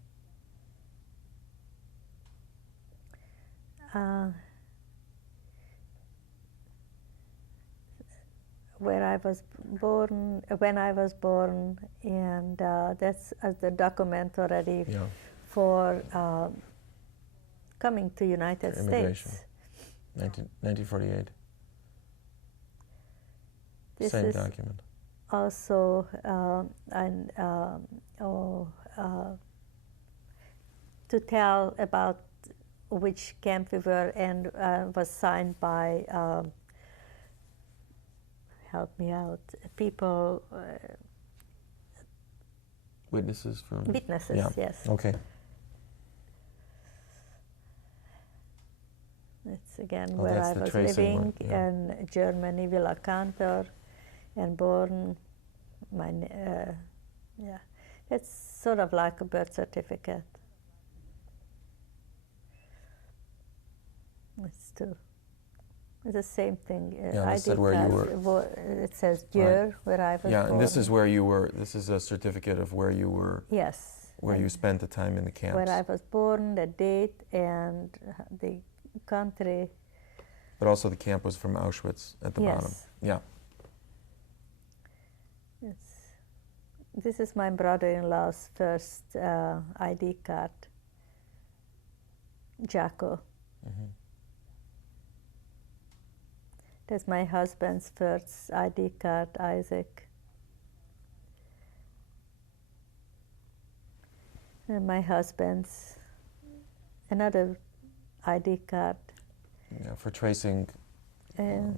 Where I was born, when I was born, and that's as the document already Yeah. for coming to United Immigration. States. 1948. This Same is document. also to tell about which camp we were, and was signed by, help me out, people, Witnesses from? witnesses, Yeah. yes. Okay. It's again Oh, where that's I the was tracing one, living yeah. in Germany, Villa Cantor, and born. Yeah, it's sort of like a birth certificate. It's the same thing. Yeah, this said where you were. It says year where I was Yeah, born. and this is where you were. This is a certificate of where you were. Yes. Where you spent the time in the camps. Where I was born, the date, and the country. But also the camp was from Auschwitz at the bottom. Yeah. This is my brother-in-law's first ID card, Jacko. Mm-hmm. That's my husband's first ID card, Isaac. And my husband's another ID card. Yeah, for tracing. I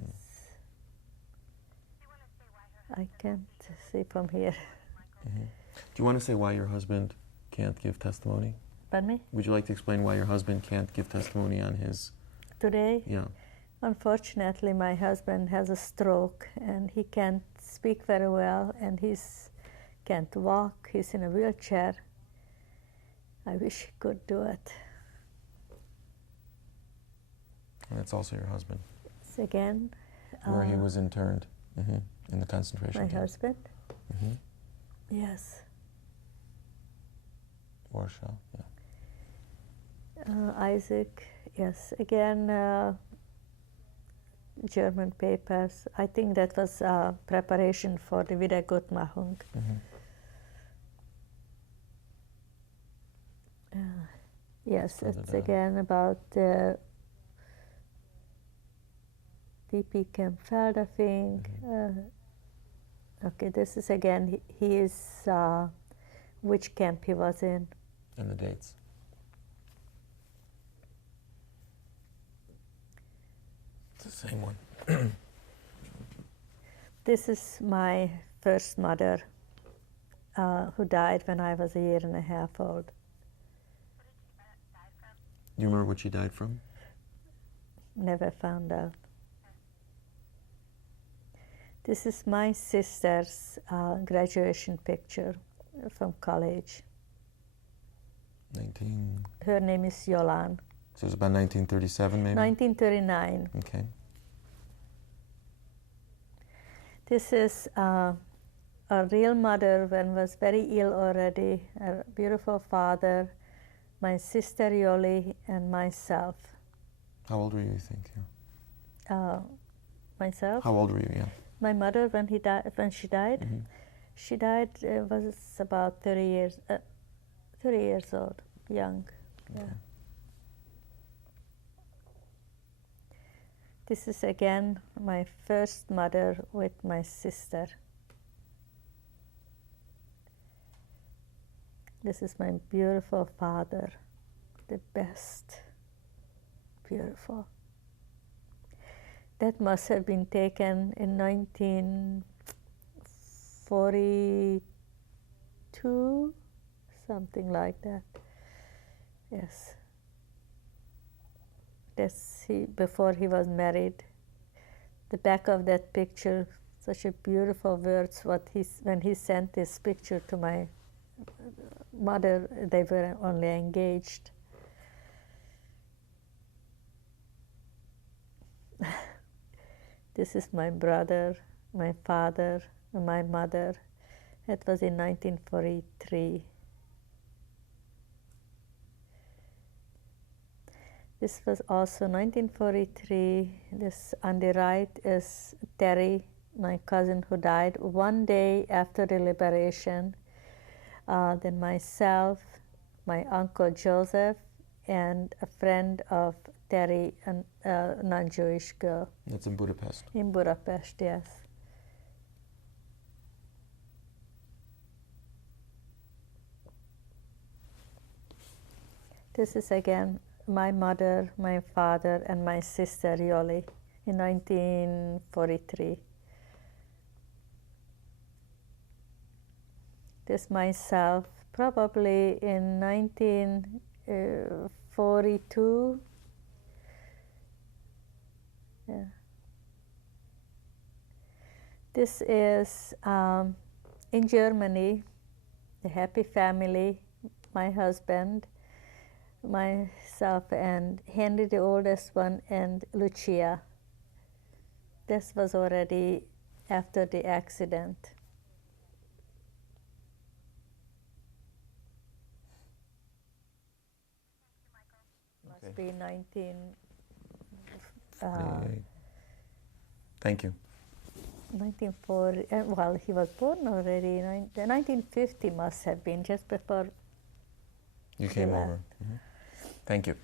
can't see from here. Mm-hmm. Do you want to say why your husband can't give testimony? Pardon me? Would you like to explain why your husband can't give testimony on his... Today? Yeah. Unfortunately, my husband has a stroke and he can't speak very well, and he can't walk. He's in a wheelchair. I wish he could do it. And that's also your husband. It's again. Where he was interned in the concentration camps. My husband? Mm-hmm. Yes. Warsaw, yeah. Isaac, yes. Again, German papers. I think that was preparation for the Wiedergutmachung. Mm-hmm. Yes, it's again about the DP Camp Feldafing. Okay, this is again, he is which camp he was in. And the dates. It's the same one. This is my first mother who died when I was 1.5 years old. Do you remember what she died from? Never found out. This is my sister's graduation picture from college. Her name is Yolan. So it was about 1937 maybe? 1939. Okay. This is a real mother when was very ill already, a beautiful father, my sister Yoli, and myself. How old were you think? Yeah. Myself? How old were you, yeah? My mother, when she died, Mm-hmm. She died was about 30 years old, young. Okay. Yeah. This is again my first mother with my sister. This is my beautiful father, the best, beautiful. That must have been taken in 1942, something like that. Yes. That's before he was married. The back of that picture, such a beautiful words. When he sent this picture to my mother, they were only engaged. This is my brother, my father, and my mother. It was in 1943. This was also 1943. This on the right is Terry, my cousin who died 1 day after the liberation. Then myself, my uncle Joseph, and a friend of Terry, a non-Jewish girl. That's in Budapest. In Budapest, yes. This is again my mother, my father, and my sister Yoli in 1943. This myself probably in 1942. Yeah. This is in Germany, the happy family, my husband, myself, and Henry, the oldest one, and Lucia. This was already after the accident. Must be 19. Thank you. 1940. Well, he was born already. 1950 must have been just before You came left. over. Thank you.